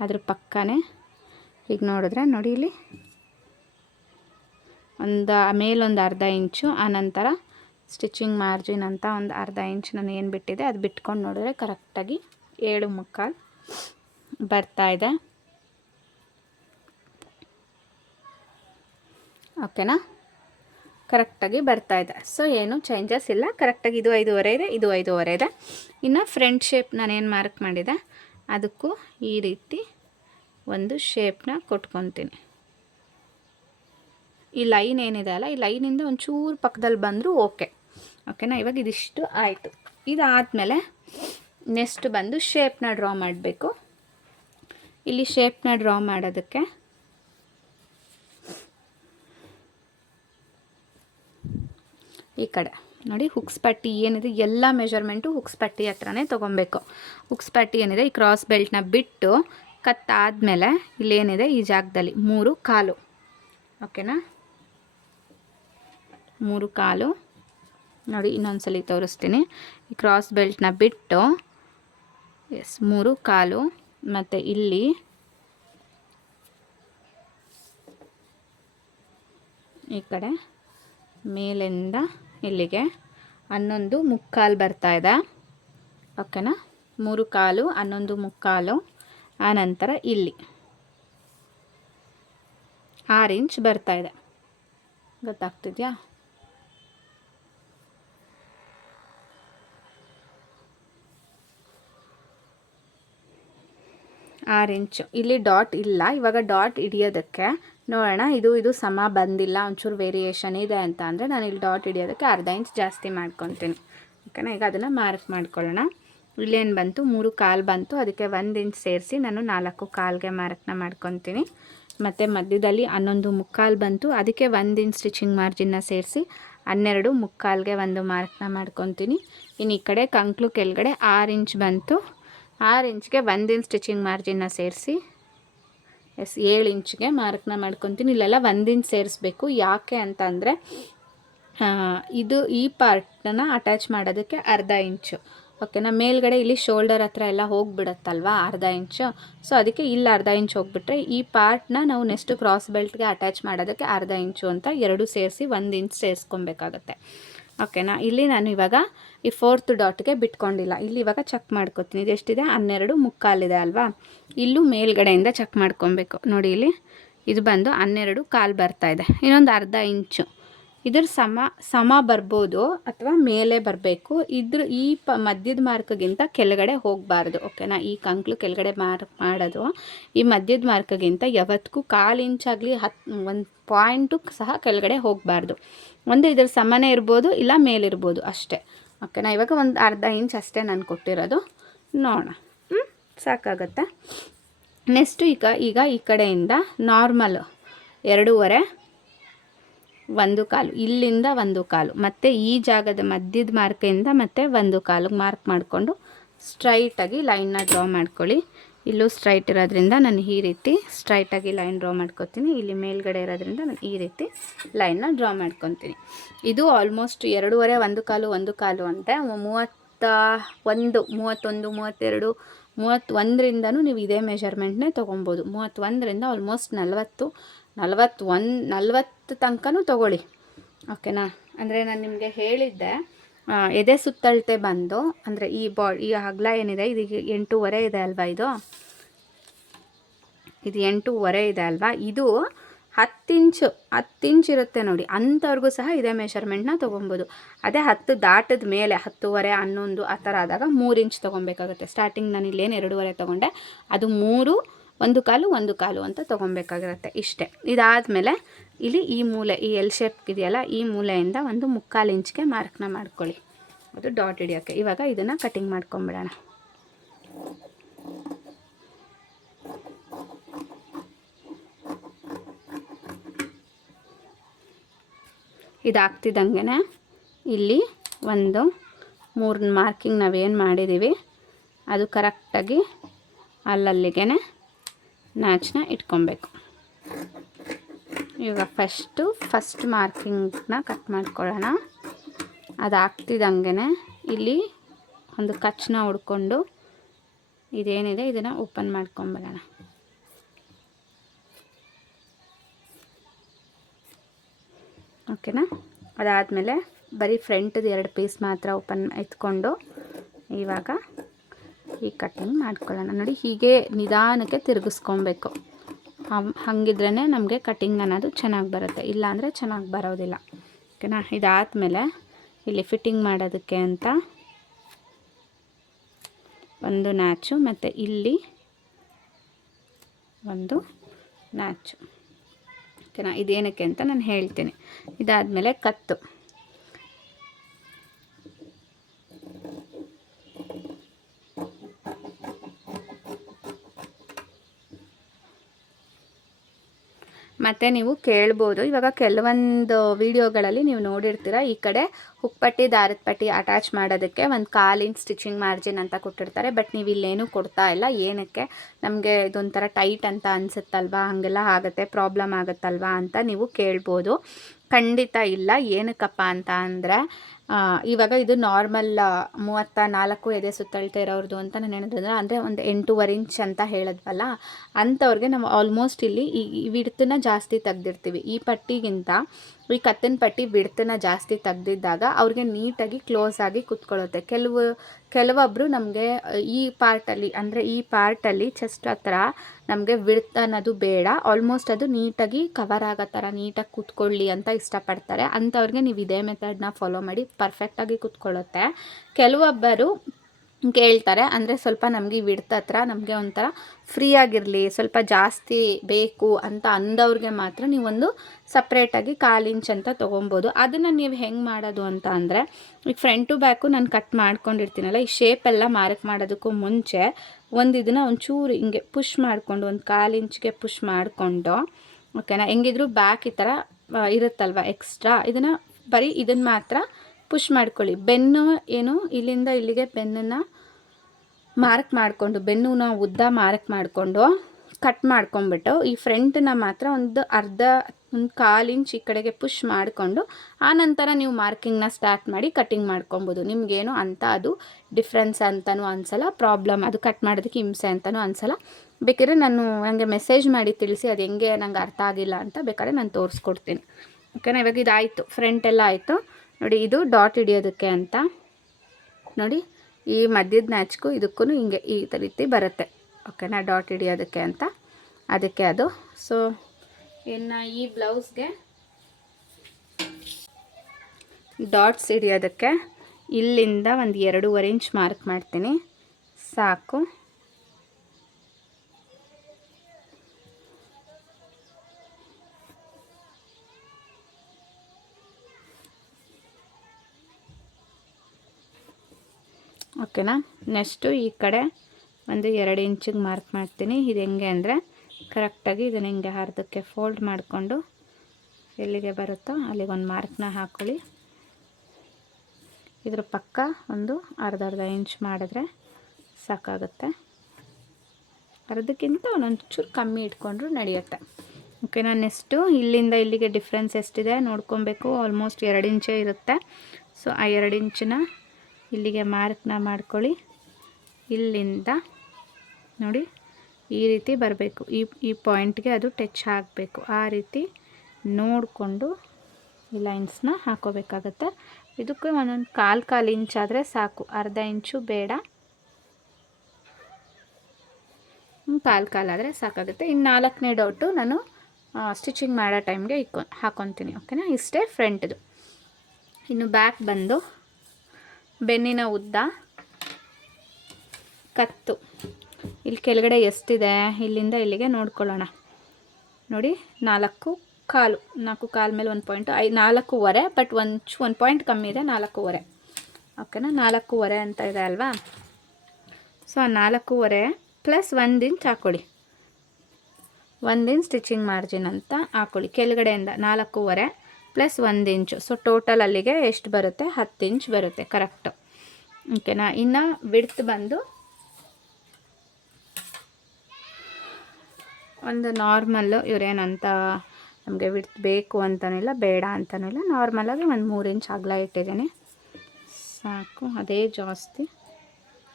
ಅದ್ರ ಪಕ್ಕನೇ ಈಗ ನೋಡಿದ್ರೆ ನೋಡಿ, ಇಲ್ಲಿ ಮೇಲೊಂದು ಅರ್ಧ ಇಂಚು, ಆನಂತರ ಸ್ಟಿಚಿಂಗ್ ಮಾರ್ಜಿನ್ ಅಂತ ಒಂದು ಅರ್ಧ ಇಂಚ್ ನಾನು ಏನು ಬಿಟ್ಟಿದೆ ಅದು ಬಿಟ್ಕೊಂಡು ನೋಡಿದ್ರೆ ಕರೆಕ್ಟಾಗಿ 7.25 ಬರ್ತಾಯಿದೆ. ಓಕೆನಾ, ಕರೆಕ್ಟಾಗಿ ಬರ್ತಾಯಿದೆ. ಸೊ ಏನು ಚೇಂಜಸ್ ಇಲ್ಲ, ಕರೆಕ್ಟಾಗಿ ಇದು 5.5 ಇದೆ, ಇದು 5.5 ಇದೆ. ಇನ್ನು ಫ್ರಂಟ್ ಶೇಪ್ ನಾನೇನು ಮಾರ್ಕ್ ಮಾಡಿದೆ ಅದಕ್ಕೂ ಈ ರೀತಿ ಒಂದು ಶೇಪ್ನ ಕೊಟ್ಕೊತೀನಿ. ಈ ಲೈನ್ ಏನಿದೆ ಅಲ್ಲ, ಈ ಲೈನಿಂದ ಒಂಚೂರು ಪಕ್ಕದಲ್ಲಿ ಬಂದರೂ ಓಕೆನಾ. ಇವಾಗ ಇದಿಷ್ಟು ಆಯಿತು. ಇದಾದಮೇಲೆ ನೆಕ್ಸ್ಟ್ ಬಂದು ಶೇಪ್ನ ಡ್ರಾ ಮಾಡಬೇಕು. ಇಲ್ಲಿ ಶೇಪ್ನ ಡ್ರಾ ಮಾಡೋದಕ್ಕೆ ಈ ಕಡೆ ನೋಡಿ, ಹುಕ್ಸ್ ಪಟ್ಟಿ ಏನಿದೆ ಎಲ್ಲ ಮೆಜರ್ಮೆಂಟು ಹುಕ್ಸ್ ಪಟ್ಟಿ ಹತ್ರನೇ ತೊಗೊಬೇಕು. ಹುಕ್ಸ್ ಪಟ್ಟಿ ಏನಿದೆ ಈ ಕ್ರಾಸ್ ಬೆಲ್ಟ್ನ ಬಿಟ್ಟು ಕತ್ತಾದಮೇಲೆ ಇಲ್ಲೇನಿದೆ ಈ ಜಾಗದಲ್ಲಿ 3/4. ಓಕೆನಾ, 3/4 ನೋಡಿ. ಇನ್ನೊಂದ್ಸಲಿ ತೋರಿಸ್ತೀನಿ. ಈ ಕ್ರಾಸ್ ಬೆಲ್ಟ್ನ ಬಿಟ್ಟು 3/4 ಮತ್ತು ಇಲ್ಲಿ ಈ ಕಡೆ ಮೇಲಿಂದ ಇಲ್ಲಿಗೆ 11.25 ಬರ್ತಾಯಿದೆ. ಓಕೆನಾ, 3/4 11.25. ಆನಂತರ ಇಲ್ಲಿ 6 ಇಂಚ್ ಬರ್ತಾಯಿದೆ. ಗೊತ್ತಾಗ್ತಿದೆಯಾ? ಆರು ಇಂಚು. ಇಲ್ಲಿ ಡಾಟ್ ಇಲ್ಲ. ಇವಾಗ ಡಾಟ್ ಹಿಡಿಯೋದಕ್ಕೆ ನೋಡೋಣ, ಇದು ಸಮ ಬಂದಿಲ್ಲ, ಒಂಚೂರು ವೇರಿಯೇಷನ್ ಇದೆ ಅಂತ ಅಂದರೆ ನಾನು ಇಲ್ಲಿ ಡಾಟ್ ಹಿಡಿಯೋದಕ್ಕೆ ಅರ್ಧ ಇಂಚ್ ಜಾಸ್ತಿ ಮಾಡ್ಕೊತೀನಿ. ಓಕೆನಾ, ಈಗ ಅದನ್ನು ಮಾರ್ಕ್ ಮಾಡ್ಕೊಳ್ಳೋಣ. ಇಲ್ಲೇನು ಬಂತು 3/4 ಬಂತು, ಅದಕ್ಕೆ 1 ಇಂಚ್ ಸೇರಿಸಿ ನಾನು 4/4ಗೆ ಮಾರ್ಕ್ನ ಮಾಡ್ಕೊತೀನಿ. ಮತ್ತು ಮಧ್ಯದಲ್ಲಿ 11.25 ಬಂತು. ಅದಕ್ಕೆ 1 ಇಂಚ್ ಸ್ಟಿಚಿಂಗ್ ಮಾರ್ಜಿನ್ನ ಸೇರಿಸಿ 12.25ಗೆ ಒಂದು ಮಾರ್ಕ್ನ ಮಾಡ್ಕೊತೀನಿ. ಇನ್ನು ಈ ಕಡೆ ಕಂಕ್ಳು ಕೆಳಗಡೆ 6 ಇಂಚ್ ಬಂತು. 6 ಇಂಚ್ಗೆ 1 ಇಂಚ್ ಸ್ಟಿಚಿಂಗ್ ಮಾರ್ಜಿನ್ನ ಸೇರಿಸಿ 7 ಇಂಚ್ಗೆ ಮಾರ್ಕ್ನ ಮಾಡ್ಕೊತೀನಿ. ಇಲ್ಲೆಲ್ಲ 1 ಇಂಚ್ ಸೇರಿಸ್ಬೇಕು. ಯಾಕೆ ಅಂತ ಅಂದರೆ ಈ ಪಾರ್ಟನ್ನು ಅಟ್ಯಾಚ್ ಮಾಡೋದಕ್ಕೆ ಅರ್ಧ ಇಂಚು, ಓಕೆನಾ. ಮೇಲ್ಗಡೆ ಇಲ್ಲಿ ಶೋಲ್ಡರ್ ಹತ್ರ ಎಲ್ಲ ಹೋಗಿಬಿಡುತ್ತಲ್ವ ಅರ್ಧ ಇಂಚು. ಸೊ ಅದಕ್ಕೆ ಇಲ್ಲಿ ಅರ್ಧ ಇಂಚ್ ಹೋಗ್ಬಿಟ್ರೆ ಈ ಪಾರ್ಟ್ನ ನಾವು ನೆಕ್ಸ್ಟ್ ಕ್ರಾಸ್ ಬೆಲ್ಟ್ಗೆ ಅಟ್ಯಾಚ್ ಮಾಡೋದಕ್ಕೆ ಅರ್ಧ ಇಂಚು ಅಂತ ಎರಡು ಸೇರಿಸಿ 1 ಇಂಚ್ ಸೇರಿಸ್ಕೊಬೇಕಾಗತ್ತೆ, ಓಕೆನಾ. ಇಲ್ಲಿ ನಾನು ಇವಾಗ ಈ 4th ಡಾಟ್ಗೆ ಬಿಟ್ಕೊಂಡಿಲ್ಲ. ಇಲ್ಲಿ ಇವಾಗ ಚೆಕ್ ಮಾಡ್ಕೊತೀನಿ. ಇದೆಷ್ಟಿದೆ? 12.25 ಇದೆ ಅಲ್ವಾ. ಇಲ್ಲೂ ಮೇಲ್ಗಡೆಯಿಂದ ಚೆಕ್ ಮಾಡ್ಕೊಬೇಕು. ನೋಡಿ ಇಲ್ಲಿ ಇದು ಬಂದು 12.25 ಬರ್ತಾಯಿದೆ. ಇನ್ನೊಂದು ಅರ್ಧ ಇಂಚು ಇದ್ರ ಸಮ ಬರ್ಬೋದು ಅಥವಾ ಮೇಲೆ ಬರಬೇಕು. ಈ ಮಧ್ಯದ ಮಾರ್ಕ್ಗಿಂತ ಕೆಳಗಡೆ ಹೋಗಬಾರ್ದು, ಓಕೆನಾ. ಈ ಕಂಕ್ಳು ಕೆಳಗಡೆ ಮಾರ್ಕ್ ಮಾಡೋದು ಈ ಮಧ್ಯದ ಮಾರ್ಕ್ಗಿಂತ ಯಾವತ್ತಿಗೂ 1/4 ಇಂಚಾಗಲಿ 1 ಪಾಯಿಂಟು ಸಹ ಕೆಳಗಡೆ ಹೋಗಬಾರ್ದು. ಒಂದು ಇದ್ರ ಸಮನೇ ಇರ್ಬೋದು, ಇಲ್ಲ ಮೇಲಿರ್ಬೋದು ಅಷ್ಟೇ, ಓಕೆನಾ. ಇವಾಗ ಒಂದು ಅರ್ಧ ಇಂಚ್ ಅಷ್ಟೇ ನಾನು ಕೊಟ್ಟಿರೋದು. ನೋಡೋಣ, ಸಾಕಾಗತ್ತೆ. ನೆಕ್ಸ್ಟು ಈಗ ಈ ಕಡೆಯಿಂದ ನಾರ್ಮಲ್ 2.25 1/4 ಇಲ್ಲಿಂದ 1/4 ಮತ್ತು ಈ ಜಾಗದ ಮಧ್ಯದ ಮಾರ್ಕಿಂದ ಮತ್ತೆ 1/4 ಮಾರ್ಕ್ ಮಾಡಿಕೊಂಡು ಸ್ಟ್ರೈಟಾಗಿ ಲೈನ್ನ ಡ್ರಾ ಮಾಡ್ಕೊಳ್ಳಿ. ಇಲ್ಲೂ ಸ್ಟ್ರೈಟ್ ಇರೋದ್ರಿಂದ ನಾನು ಈ ರೀತಿ ಸ್ಟ್ರೈಟಾಗಿ ಲೈನ್ ಡ್ರಾ ಮಾಡ್ಕೊತೀನಿ. ಇಲ್ಲಿ ಮೇಲ್ಗಡೆ ಇರೋದ್ರಿಂದ ನಾನು ಈ ರೀತಿ ಲೈನ್ನ ಡ್ರಾ ಮಾಡ್ಕೊತೀನಿ. ಇದು ಆಲ್ಮೋಸ್ಟ್ 2.25 1/4 ಅಂದರೆ 31 32 31ರಿಂದನೂ ನೀವು ಇದೇ ಮೆಷರ್ಮೆಂಟ್ನೇ ತೊಗೊಬೋದು. 31ರಿಂದ ಆಲ್ಮೋಸ್ಟ್ 40 ತನಕನೂ ತೊಗೊಳ್ಳಿ, ಓಕೆನಾ. ಅಂದರೆ ನಾನು ನಿಮಗೆ ಹೇಳಿದ್ದೆ ಎದೆ ಸುತ್ತಳತೆ ಬಂದು ಅಂದರೆ ಈ ಅಗಲ ಏನಿದೆ ಇದು 8.25 ಇದೆ ಅಲ್ವಾ. ಇದು 8.25 ಇದೆ ಅಲ್ವಾ. ಇದು 10 ಇಂಚ್ ಇರುತ್ತೆ ನೋಡಿ, ಅಂಥವ್ರಿಗೂ ಸಹ ಇದೇ ಮೆಷರ್ಮೆಂಟ್ನ ತೊಗೊಬೋದು. ಅದೇ 10 ದಾಟದ ಮೇಲೆ 10.25 11 ಆ ಥರ ಆದಾಗ 3 ಇಂಚ್ ತೊಗೊಬೇಕಾಗುತ್ತೆ. ಸ್ಟಾರ್ಟಿಂಗ್ ನಾನು ಇಲ್ಲೇನು 2.25 ತೊಗೊಂಡೆ, ಅದು 3 1/4 ಅಂತ ತೊಗೊಬೇಕಾಗಿರುತ್ತೆ, ಇಷ್ಟೇ. ಇದಾದಮೇಲೆ ಇಲ್ಲಿ ಈ ಮೂಲೆ ಈ ಎಲ್ ಶೇಪ್ ಇದೆಯಲ್ಲ, ಈ ಮೂಲೆಯಿಂದ 1/4 ಇಂಚ್ಗೆ ಮಾರ್ಕ್ನ ಮಾಡ್ಕೊಳ್ಳಿ, ಅದು ಡಾಟ್ ಹಿಡಿಯೋಕ್ಕೆ. ಇವಾಗ ಇದನ್ನು ಕಟಿಂಗ್ ಮಾಡ್ಕೊಂಬಿಡೋಣ. ಇದಾಗ್ತಿದ್ದಂಗೆ ಇಲ್ಲಿ 3 ಮಾರ್ಕಿಂಗ್ ನಾವೇನು ಮಾಡಿದ್ದೀವಿ ಅದು ಕರೆಕ್ಟಾಗಿ ಅಲ್ಲಲ್ಲಿಗೆ ಮ್ಯಾಚ್ನ ಇಟ್ಕೊಬೇಕು. ಇವಾಗ ಫಸ್ಟ್ ಮಾರ್ಕಿಂಗ್ನ ಕಟ್ ಮಾಡ್ಕೊಳ್ಳೋಣ. ಅದಾಗ್ತಿದ್ದಂಗೆ ಇಲ್ಲಿ ಒಂದು ಕಚ್ಚನ್ನ ಹೊಡ್ಕೊಂಡು ಇದೇನಿದೆ ಇದನ್ನು ಓಪನ್ ಮಾಡ್ಕೊಂಬಿಡೋಣ. ಓಕೆನಾ. ಅದಾದಮೇಲೆ ಬರೀ ಫ್ರಂಟ್ದು 2 ಪೀಸ್ ಮಾತ್ರ ಓಪನ್ ಎತ್ಕೊಂಡು ಇವಾಗ ಈ ಕಟ್ಟಿಂಗ್ ಮಾಡ್ಕೊಳ್ಳೋಣ. ನೋಡಿ, ಹೀಗೆ ನಿಧಾನಕ್ಕೆ ತಿರುಗಿಸ್ಕೊಬೇಕು. ಹಾಗಿದ್ರೇ ನಮಗೆ ಕಟ್ಟಿಂಗ್ ಅನ್ನೋದು ಚೆನ್ನಾಗಿ ಬರುತ್ತೆ, ಇಲ್ಲಾಂದರೆ ಚೆನ್ನಾಗಿ ಬರೋದಿಲ್ಲ, ಓಕೆನಾ. ಇದಾದಮೇಲೆ ಇಲ್ಲಿ ಫಿಟ್ಟಿಂಗ್ ಮಾಡೋದಕ್ಕೆ ಅಂತ ಒಂದು ನ್ಯಾಚು ಮತ್ತು ಇಲ್ಲಿ ಒಂದು ನ್ಯಾಚು, ಓಕೆನಾ. ಇದೇನಕ್ಕೆ ಅಂತ ನಾನು ಹೇಳ್ತೀನಿ. ಇದಾದಮೇಲೆ ಕತ್ತು. ಮತ್ತು ನೀವು ಕೇಳ್ಬೋದು, ಇವಾಗ ಕೆಲವೊಂದು ವಿಡಿಯೋಗಳಲ್ಲಿ ನೀವು ನೋಡಿರ್ತೀರ, ಈ ಕಡೆ ಹುಕ್ಪಟ್ಟಿ ದಾರದ ಪಟ್ಟಿ ಅಟ್ಯಾಚ್ ಮಾಡೋದಕ್ಕೆ 1/4 ಇಂಚ್ ಸ್ಟಿಚಿಂಗ್ ಮಾರ್ಜಿನ್ ಅಂತ ಕೊಟ್ಟಿರ್ತಾರೆ. ಬಟ್ ನೀವು ಇಲ್ಲೇನೂ ಕೊಡ್ತಾ ಇಲ್ಲ. ಏನಕ್ಕೆ? ನಮಗೆ ಇದೊಂಥರ ಟೈಟ್ ಅಂತ ಅನಿಸುತ್ತಲ್ವಾ, ಹಾಗೆಲ್ಲ ಆಗುತ್ತೆ, ಪ್ರಾಬ್ಲಮ್ ಆಗುತ್ತಲ್ವಾ ಅಂತ ನೀವು ಕೇಳ್ಬೋದು. ಖಂಡಿತ ಇಲ್ಲ. ಏನಕ್ಕಪ್ಪ ಅಂತ ಅಂದರೆ ಇವಾಗ ಇದು ನಾರ್ಮಲ್ 34 ಎದೆ ಸುತ್ತಳತೆ ಇರೋರ್ದು ಅಂತ ನಾನು ಹೇಳಿದ್ರೆ, ಅಂದರೆ ಒಂದು 8.25 ಇಂಚ್ ಅಂತ ಹೇಳಿದ್ವಲ್ಲ, ಅಂಥವ್ರಿಗೆ ನಾವು ಆಲ್ಮೋಸ್ಟ್ ಇಲ್ಲಿ ಈ ವಿಡ್ತನ್ನ ಜಾಸ್ತಿ ತೆಗ್ದಿರ್ತೀವಿ. ಈ ಪಟ್ಟಿಗಿಂತ ಈ ಕತ್ತಿನ ಪಟ್ಟಿ ವಿಡ್ತನ್ನ ಜಾಸ್ತಿ ತೆಗ್ದಿದ್ದಾಗ ಅವ್ರಿಗೆ ನೀಟಾಗಿ ಕ್ಲೋಸ್ ಆಗಿ ಕುತ್ಕೊಳ್ಳುತ್ತೆ. ಕೆಲವೊಬ್ಬರು ನಮಗೆ ಈ ಪಾರ್ಟಲ್ಲಿ ಅಂದರೆ ಈ ಪಾರ್ಟಲ್ಲಿ ಚೆಸ್ಟ್ ಹತ್ರ ನಮಗೆ ವಿಡ್ತ್ ಅನ್ನೋದು ಬೇಡ, ಆಲ್ಮೋಸ್ಟ್ ಅದು ನೀಟಾಗಿ ಕವರ್ ಆಗೋ ಥರ ನೀಟಾಗಿ ಕೂತ್ಕೊಳ್ಳಿ ಅಂತ ಇಷ್ಟಪಡ್ತಾರೆ. ಅಂಥವ್ರಿಗೆ ನೀವು ಇದೇ ಮೆಥಡ್ನ ಫಾಲೋ ಮಾಡಿ, ಪರ್ಫೆಕ್ಟಾಗಿ ಕೂತ್ಕೊಳ್ಳುತ್ತೆ. ಕೆಲವೊಬ್ಬರು ಕೇಳ್ತಾರೆ. ಅಂದರೆ ಸ್ವಲ್ಪ ನಮಗೆ ವಿಡ್ತ್ ಹತ್ರ ನಮಗೆ ಒಂಥರ ಫ್ರೀ ಆಗಿರಲಿ, ಸ್ವಲ್ಪ ಜಾಸ್ತಿ ಬೇಕು ಅಂತ ಅಂದವ್ರಿಗೆ ಮಾತ್ರ ನೀವೊಂದು ಸಪ್ರೇಟಾಗಿ 1/4 ಇಂಚ್ ಅಂತ ತೊಗೊಬೋದು. ಅದನ್ನು ನೀವು ಹೆಂಗೆ ಮಾಡೋದು ಅಂತ ಅಂದರೆ, ಈಗ ಫ್ರಂಟ್ ಟು ಬ್ಯಾಕು ನಾನು ಕಟ್ ಮಾಡ್ಕೊಂಡಿರ್ತೀನಲ್ಲ, ಈ ಶೇಪೆಲ್ಲ ಮಾರ್ಕ್ ಮಾಡೋದಕ್ಕೂ ಮುಂಚೆ ಇದನ್ನು ಒಂಚೂರು ಹಿಂಗೆ ಪುಷ್ ಮಾಡಿಕೊಂಡು, ಒಂದು 1/4 ಇಂಚ್ಗೆ ಪುಷ್ ಮಾಡಿಕೊಂಡು, ಓಕೆನಾ, ಹೆಂಗಿದ್ರು ಬ್ಯಾಕ್ ಈ ಥರ ಇರುತ್ತಲ್ವ ಎಕ್ಸ್ಟ್ರಾ, ಇದನ್ನು ಬರೀ ಇದನ್ನು ಮಾತ್ರ ಪುಷ್ ಮಾಡ್ಕೊಳ್ಳಿ. ಬೆನ್ನು ಏನು ಇಲ್ಲಿಂದ ಇಲ್ಲಿಗೆ ಬೆನ್ನನ್ನು ಮಾರ್ಕ್ ಮಾಡಿಕೊಂಡು, ಬೆನ್ನು ಉದ್ದ ಮಾರ್ಕ್ ಮಾಡಿಕೊಂಡು ಕಟ್ ಮಾಡ್ಕೊಂಬಿಟ್ಟು, ಈ ಫ್ರಂಟನ್ನ ಮಾತ್ರ ಒಂದು 1/4 ಇಂಚ್ ಈ ಕಡೆಗೆ ಪುಷ್ ಮಾಡಿಕೊಂಡು, ಆನಂತರ ನೀವು ಮಾರ್ಕಿಂಗ್ನ ಸ್ಟಾರ್ಟ್ ಮಾಡಿ ಕಟ್ಟಿಂಗ್ ಮಾಡ್ಕೊಬೋದು. ನಿಮಗೇನು ಅಂತ ಅದು ಡಿಫ್ರೆನ್ಸ್ ಅಂತಲೂ ಅನಿಸಲ್ಲ, ಪ್ರಾಬ್ಲಮ್ ಅದು ಕಟ್ ಮಾಡೋದಕ್ಕೆ ಹಿಂಸೆ ಅಂತಲೂ ಅನಿಸಲ್ಲ. ಬೇಕಾದ್ರೆ ನಾನು ನನಗೆ ಮೆಸೇಜ್ ಮಾಡಿ ತಿಳಿಸಿ, ಅದು ಹೆಂಗೆ ನಂಗೆ ಅರ್ಥ ಆಗಿಲ್ಲ ಅಂತ ಬೇಕಾದ್ರೆ ನಾನು ತೋರಿಸ್ಕೊಡ್ತೀನಿ. ಓಕೆನಾ, ಇವಾಗ ಇದಾಯಿತು, ಫ್ರಂಟ್ ಎಲ್ಲ ಆಯಿತು ನೋಡಿ. ಇದು ಡಾಟ್ ಹಿಡಿಯೋದಕ್ಕೆ ಅಂತ ನೋಡಿ, ಈ ಮಧ್ಯದ ನ್ಯಾಚ್ಗೂ ಇದಕ್ಕೂ ಹಿಂಗೆ ಈ ರೀತಿ ಬರುತ್ತೆ. ಓಕೆನಾ, ಡಾಟ್ ಹಿಡಿಯೋದಕ್ಕೆ ಅಂತ, ಅದಕ್ಕೆ ಅದು. ಸೊ ಇನ್ನು ಈ ಬ್ಲೌಸ್ಗೆ ಡಾಟ್ಸ್ ಹಿಡಿಯೋದಕ್ಕೆ ಇಲ್ಲಿಂದ ಒಂದು 2.5 ಇಂಚ್ ಮಾರ್ಕ್ ಮಾಡ್ತೀನಿ, ಸಾಕು. ಓಕೆನಾ, ನೆಕ್ಸ್ಟು ಈ ಕಡೆ ಒಂದು 2 ಇಂಚಿಗೆ ಮಾರ್ಕ್ ಮಾಡ್ತೀನಿ. ಇದು ಹೆಂಗೆ ಅಂದರೆ, ಕರೆಕ್ಟಾಗಿ ಇದನ್ನು ಹಿಂಗೆ ಅರ್ಧಕ್ಕೆ ಫೋಲ್ಡ್ ಮಾಡಿಕೊಂಡು ಎಲ್ಲಿಗೆ ಬರುತ್ತೋ ಅಲ್ಲಿಗೆ ಒಂದು ಮಾರ್ಕ್ನ ಹಾಕ್ಕೊಳ್ಳಿ. ಇದ್ರ ಪಕ್ಕ ಒಂದು ಅರ್ಧ ಇಂಚ್ ಮಾಡಿದ್ರೆ ಸಾಕಾಗುತ್ತೆ. ಅರ್ಧಕ್ಕಿಂತ ಒಂದೊಂದು ಚೂರು ಕಮ್ಮಿ ಇಟ್ಕೊಂಡ್ರು ನಡೆಯುತ್ತೆ. ಓಕೆನಾ, ನೆಕ್ಸ್ಟು ಇಲ್ಲಿಂದ ಇಲ್ಲಿಗೆ ಡಿಫ್ರೆನ್ಸ್ ಎಷ್ಟಿದೆ ನೋಡ್ಕೊಬೇಕು. ಆಲ್ಮೋಸ್ಟ್ 2 ಇಂಚೇ ಇರುತ್ತೆ. ಸೊ ಆ 2 ಇಂಚನ್ನ ಇಲ್ಲಿಗೆ ಮಾರ್ಕ್ನ ಮಾಡ್ಕೊಳ್ಳಿ. ಇಲ್ಲಿಂದ ನೋಡಿ ಈ ರೀತಿ ಬರಬೇಕು, ಈ ಪಾಯಿಂಟ್ಗೆ ಅದು ಟಚ್ ಆಗಬೇಕು. ಆ ರೀತಿ ನೋಡಿಕೊಂಡು ಈ ಲೈನ್ಸ್ನ ಹಾಕೋಬೇಕಾಗತ್ತೆ. ಇದಕ್ಕೆ ಒಂದೊಂದು 1/4 ಇಂಚ್ ಆದರೆ ಸಾಕು, ಅರ್ಧ ಇಂಚು ಬೇಡ, 1/4 ಆದರೆ ಸಾಕಾಗುತ್ತೆ. ಇನ್ನು 4ನೇ ಡೌಟು ನಾನು ಸ್ಟಿಚಿಂಗ್ ಮಾಡೋ ಟೈಮ್ಗೆ ಹಾಕ್ಕೊತೀನಿ. ಓಕೆನಾ, ಇಷ್ಟೇ ಫ್ರಂಟ್ದು. ಇನ್ನು ಬ್ಯಾಕ್ ಬಂದು ಬೆನ್ನಿನ ಉದ್ದ, ಕತ್ತು ಇಲ್ಲಿ ಕೆಳಗಡೆ ಎಷ್ಟಿದೆ ಇಲ್ಲಿಂದ ಇಲ್ಲಿಗೆ ನೋಡ್ಕೊಳ್ಳೋಣ. ನೋಡಿ 4.25 ಮೇಲೆ 1 ಪಾಯಿಂಟ್ 4.25, ಬಟ್ ಒಂದು ಪಾಯಿಂಟ್ ಕಮ್ಮಿ ಇದೆ, 4.25. ಓಕೆನಾ, 4.25 ಅಂತ ಇದೆ ಅಲ್ವಾ. ಸೊ 4.25 ಪ್ಲಸ್ 1 ಇಂಚ್ ಹಾಕ್ಕೊಳ್ಳಿ, 1 ಇಂಚ್ ಸ್ಟಿಚಿಂಗ್ ಮಾರ್ಜಿನ್ ಅಂತ ಹಾಕ್ಕೊಳ್ಳಿ. ಕೆಳಗಡೆಯಿಂದ 4.25 ಪ್ಲಸ್ 1 ಇಂಚು, ಸೊ ಟೋಟಲ್ ಅಲ್ಲಿಗೆ ಎಷ್ಟು ಬರುತ್ತೆ, 10 ಇಂಚ್ ಬರುತ್ತೆ ಕರೆಕ್ಟು. ಓಕೆನಾ, ಇನ್ನು ವಿಡ್ತ್ ಬಂದು ಒಂದು ನಾರ್ಮಲ್ಲು, ಇವರೇನಂತ ನಮಗೆ ವಿಡ್ತ್ ಬೇಕು ಅಂತನಿಲ್ಲ ಬೇಡ ಅಂತನಿಲ್ಲ, ನಾರ್ಮಲಾಗಿ ಒಂದು 3 ಇಂಚ್ ಅಗಲ ಇಟ್ಟಿದ್ದೀನಿ ಸಾಕು. ಅದೇ ಜಾಸ್ತಿ,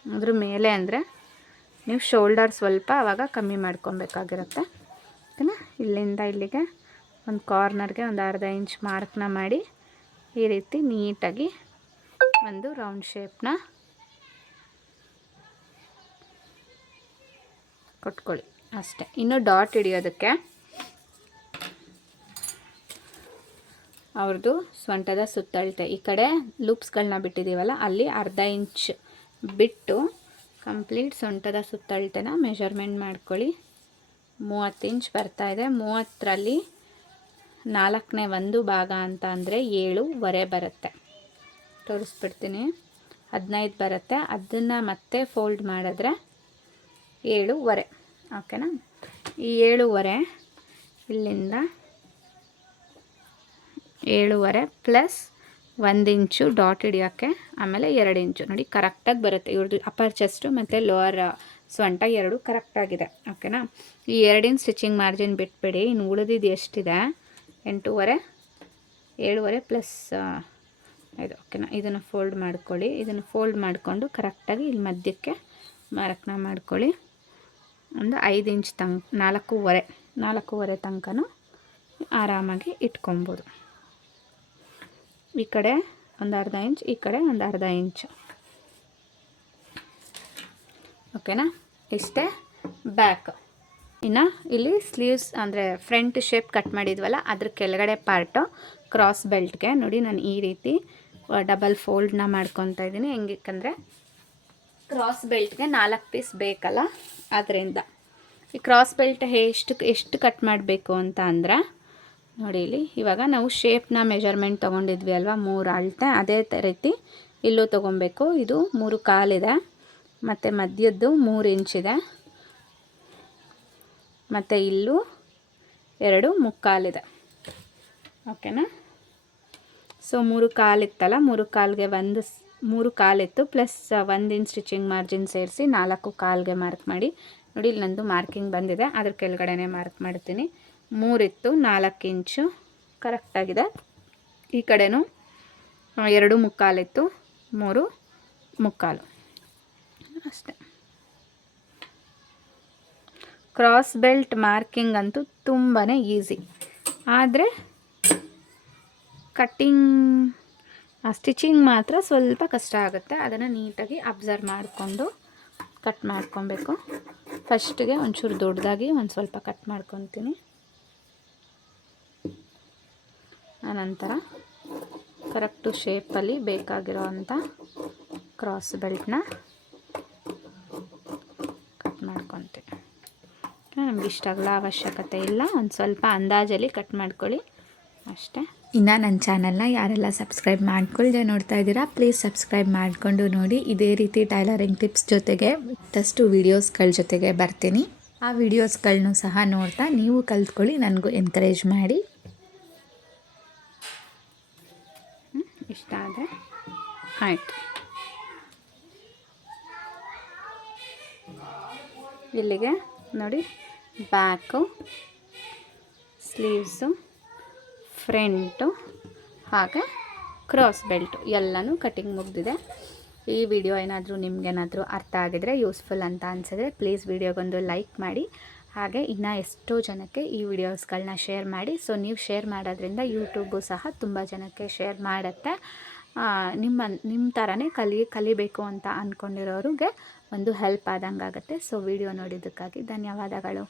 ಅದ್ರ ಮೇಲೆ ಅಂದರೆ ನೀವು ಶೋಲ್ಡರ್ ಸ್ವಲ್ಪ ಆವಾಗ ಕಮ್ಮಿ ಮಾಡ್ಕೊಬೇಕಾಗಿರುತ್ತೆ. ಓಕೆನಾ, ಇಲ್ಲಿಂದ ಇಲ್ಲಿಗೆ ಒಂದು ಕಾರ್ನರ್ಗೆ ಒಂದು ಅರ್ಧ ಇಂಚ್ ಮಾರ್ಕ್ನ ಮಾಡಿ ಈ ರೀತಿ ನೀಟಾಗಿ ಒಂದು ರೌಂಡ್ ಶೇಪ್ನ ಕೊಟ್ಕೊಳ್ಳಿ ಅಷ್ಟೇ. ಇನ್ನು ಡಾಟ್ ಹಿಡಿಯೋದಕ್ಕೆ ಅವ್ರದ್ದು ಸೊಂಟದ ಸುತ್ತಳತೆ ಈ ಕಡೆ ಲೂಪ್ಸ್ಗಳನ್ನ ಬಿಟ್ಟಿದ್ದೀವಲ್ಲ, ಅಲ್ಲಿ ಅರ್ಧ ಇಂಚ್ ಬಿಟ್ಟು ಕಂಪ್ಲೀಟ್ ಸೊಂಟದ ಸುತ್ತಳತೆನ ಮೆಷರ್ಮೆಂಟ್ ಮಾಡ್ಕೊಳ್ಳಿ. 30 ಇಂಚ್ ಬರ್ತಾಯಿದೆ. 30ರಲ್ಲಿ 4ನೇ 1 ಭಾಗ ಅಂತ ಅಂದರೆ 7.25 ಬರುತ್ತೆ. ತೋರಿಸ್ಬಿಡ್ತೀನಿ, 15 ಬರುತ್ತೆ. ಅದನ್ನು ಮತ್ತೆ ಫೋಲ್ಡ್ ಮಾಡಿದ್ರೆ 7.25. ಓಕೆನಾ, ಈ 7.25 ಇಲ್ಲಿಂದ 7.25 ಪ್ಲಸ್ 1 ಇಂಚು ಡಾಟ್ ಹಿಡಿಯೋಕ್ಕೆ, ಆಮೇಲೆ 2 ಇಂಚು ನೋಡಿ ಕರೆಕ್ಟಾಗಿ ಬರುತ್ತೆ. ಇವ್ರದ್ದು ಅಪ್ಪರ್ ಚೆಸ್ಟು ಮತ್ತು ಲೋವರ್ ಸೊಂಟ 2 ಕರೆಕ್ಟಾಗಿದೆ. ಓಕೆನಾ, ಈ 2 ಇಂಚ್ ಸ್ಟಿಚಿಂಗ್ ಮಾರ್ಜಿನ್ ಬಿಟ್ಬಿಡಿ. ಇನ್ನು ಉಳಿದಿದ್ದು ಎಷ್ಟಿದೆ, 8.25, 7.25 ಪ್ಲಸ್ 5. ಓಕೆನಾ, ಇದನ್ನು ಫೋಲ್ಡ್ ಮಾಡ್ಕೊಳ್ಳಿ. ಇದನ್ನು ಫೋಲ್ಡ್ ಮಾಡಿಕೊಂಡು ಕರೆಕ್ಟಾಗಿ ಇಲ್ಲಿ ಮಧ್ಯಕ್ಕೆ ಮಾರ್ಕ್ನ ಮಾಡ್ಕೊಳ್ಳಿ. ಒಂದು 5 ಇಂಚ್ 4.25 ತನಕನೂ ಆರಾಮಾಗಿ ಇಟ್ಕೊಬೋದು. ಈ ಕಡೆ ಒಂದು ಅರ್ಧ ಇಂಚ್, ಈ ಕಡೆ ಒಂದು ಅರ್ಧ ಇಂಚು. ಓಕೆನಾ, ಇಷ್ಟೇ ಬ್ಯಾಕ್. ಇನ್ನು ಇಲ್ಲಿ ಸ್ಲೀವ್ಸ್ ಅಂದರೆ ಫ್ರಂಟ್ ಶೇಪ್ ಕಟ್ ಮಾಡಿದ್ವಲ್ಲ, ಅದ್ರ ಕೆಳಗಡೆ ಪಾರ್ಟು ಕ್ರಾಸ್ ಬೆಲ್ಟ್ಗೆ ನೋಡಿ ನಾನು ಈ ರೀತಿ ಡಬಲ್ ಫೋಲ್ಡ್ನ ಮಾಡ್ಕೊತಾ ಇದ್ದೀನಿ. ಹೆಂಗಂದರೆ ಕ್ರಾಸ್ ಬೆಲ್ಟ್ಗೆ 4 ಪೀಸ್ ಬೇಕಲ್ಲ, ಅದರಿಂದ ಈ ಕ್ರಾಸ್ ಬೆಲ್ಟ್ ಎಷ್ಟು ಕಟ್ ಮಾಡಬೇಕು ಅಂತ ಅಂದ್ರೆ ನೋಡಿ, ಇಲ್ಲಿ ಇವಾಗ ನಾವು ಶೇಪ್ನ ಮೆಜರ್ಮೆಂಟ್ ತೊಗೊಂಡಿದ್ವಿ ಅಲ್ವಾ, 3 ಅಳತೆ, ಅದೇ ರೀತಿ ಇಲ್ಲೂ ತೊಗೊಬೇಕು. ಇದು 3 ಕಾಲಿದೆ, ಮತ್ತು ಮಧ್ಯದ್ದು 3 ಇಂಚಿದೆ, ಮತ್ತು ಇಲ್ಲೂ 2 ಮುಕ್ಕಾಲಿದೆ. ಓಕೆನಾ? ಸೊ 3 ಕಾಲಿತ್ತಲ್ಲ, 3 ಕಾಲಿಗೆ 3 ಕಾಲಿತ್ತು ಪ್ಲಸ್ 1 ಇಂಚ್ ಸ್ಟಿಚಿಂಗ್ ಮಾರ್ಜಿನ್ ಸೇರಿಸಿ 4 ಕಾಲಿಗೆ ಮಾರ್ಕ್ ಮಾಡಿ. ನೋಡಿ, ಇಲ್ಲಿ ನಂದು ಮಾರ್ಕಿಂಗ್ ಬಂದಿದೆ, ಅದ್ರ ಕೆಳಗಡೆನೇ ಮಾರ್ಕ್ ಮಾಡ್ತೀನಿ. 3 ಇತ್ತು, 4 ಇಂಚು ಕರೆಕ್ಟಾಗಿದೆ. ಈ ಕಡೆನೂ 2 ಮುಕ್ಕಾಲಿತ್ತು, 3 ಮುಕ್ಕಾಲು ಅಷ್ಟೆ. ಕ್ರಾಸ್ ಬೆಲ್ಟ್ ಮಾರ್ಕಿಂಗ್ ಅಂತೂ ತುಂಬಾ ಈಸಿ, ಆದರೆ ಸ್ಟಿಚಿಂಗ್ ಮಾತ್ರ ಸ್ವಲ್ಪ ಕಷ್ಟ ಆಗುತ್ತೆ. ಅದನ್ನು ನೀಟಾಗಿ ಅಬ್ಸರ್ವ್ ಮಾಡಿಕೊಂಡು ಕಟ್ ಮಾಡ್ಕೊಬೇಕು. ಫಸ್ಟಿಗೆ ಒಂಚೂರು ದೊಡ್ಡದಾಗಿ ಒಂದು ಸ್ವಲ್ಪ ಕಟ್ ಮಾಡ್ಕೊತೀನಿ. ಆನಂತರ ಕರೆಕ್ಟು ಶೇಪಲ್ಲಿ ಬೇಕಾಗಿರೋ ಅಂಥ ಕ್ರಾಸ್ ಬೆಲ್ಟ್ನ ಕಟ್ ಮಾಡ್ಕೊತೀನಿ. ನಮ್ಗೆ ಇಷ್ಟ ಆಗಲ್ಲ, ಅವಶ್ಯಕತೆ ಇಲ್ಲ, ಒಂದು ಸ್ವಲ್ಪ ಅಂದಾಜಲ್ಲಿ ಕಟ್ ಮಾಡ್ಕೊಳ್ಳಿ ಅಷ್ಟೇ. ಇನ್ನು ನನ್ನ ಚಾನಲ್ನ ಯಾರೆಲ್ಲ ಸಬ್ಸ್ಕ್ರೈಬ್ ಮಾಡ್ಕೊಳ್ದೆ ನೋಡ್ತಾ ಇದ್ದೀರಾ, ಪ್ಲೀಸ್ ಸಬ್ಸ್ಕ್ರೈಬ್ ಮಾಡಿಕೊಂಡು ನೋಡಿ. ಇದೇ ರೀತಿ ಟೈಲರಿಂಗ್ ಟಿಪ್ಸ್ ಜೊತೆಗೆ ಮತ್ತಷ್ಟು ವೀಡಿಯೋಸ್ಗಳ ಜೊತೆಗೆ ಬರ್ತೀನಿ. ಆ ವೀಡಿಯೋಸ್ಗಳನ್ನೂ ಸಹ ನೋಡ್ತಾ ನೀವು ಕಲ್ತ್ಕೊಳ್ಳಿ, ನನಗೂ ಎನ್ಕರೇಜ್ ಮಾಡಿ. ಇಷ್ಟ ಆದರೆ ಆಯಿತು. ಇಲ್ಲಿಗೆ ನೋಡಿ, ಬ್ಯಾಕು, ಸ್ಲೀವ್ಸು, ಫ್ರಂಟು ಹಾಗೆ ಕ್ರಾಸ್ ಬೆಲ್ಟು ಎಲ್ಲನೂ ಕಟಿಂಗ್ ಮುಗಿದಿದೆ. ಈ ವಿಡಿಯೋ ಏನಾದರೂ ನಿಮಗೇನಾದರೂ ಅರ್ಥ ಆಗಿದರೆ, ಯೂಸ್ಫುಲ್ ಅಂತ ಅನಿಸಿದ್ರೆ ಪ್ಲೀಸ್ ವಿಡಿಯೋಗೊಂದು ಲೈಕ್ ಮಾಡಿ. ಹಾಗೆ ಇನ್ನೂ ಎಷ್ಟೋ ಜನಕ್ಕೆ ಈ ವಿಡಿಯೋಸ್ಗಳನ್ನ ಶೇರ್ ಮಾಡಿ. ಸೊ ನೀವು ಶೇರ್ ಮಾಡೋದ್ರಿಂದ ಯೂಟ್ಯೂಬು ಸಹ ತುಂಬ ಜನಕ್ಕೆ ಶೇರ್ ಮಾಡುತ್ತೆ. ನಿಮ್ಮ ಥರನೇ ಕಲಿಬೇಕು ಅಂತ ಅಂದ್ಕೊಂಡಿರೋರಿಗೆ ಒಂದು ಹೆಲ್ಪ್ ಆದಂಗೆ ಆಗುತ್ತೆ. ಸೊ ವಿಡಿಯೋ ನೋಡಿದ್ದಕ್ಕಾಗಿ ಧನ್ಯವಾದಗಳು.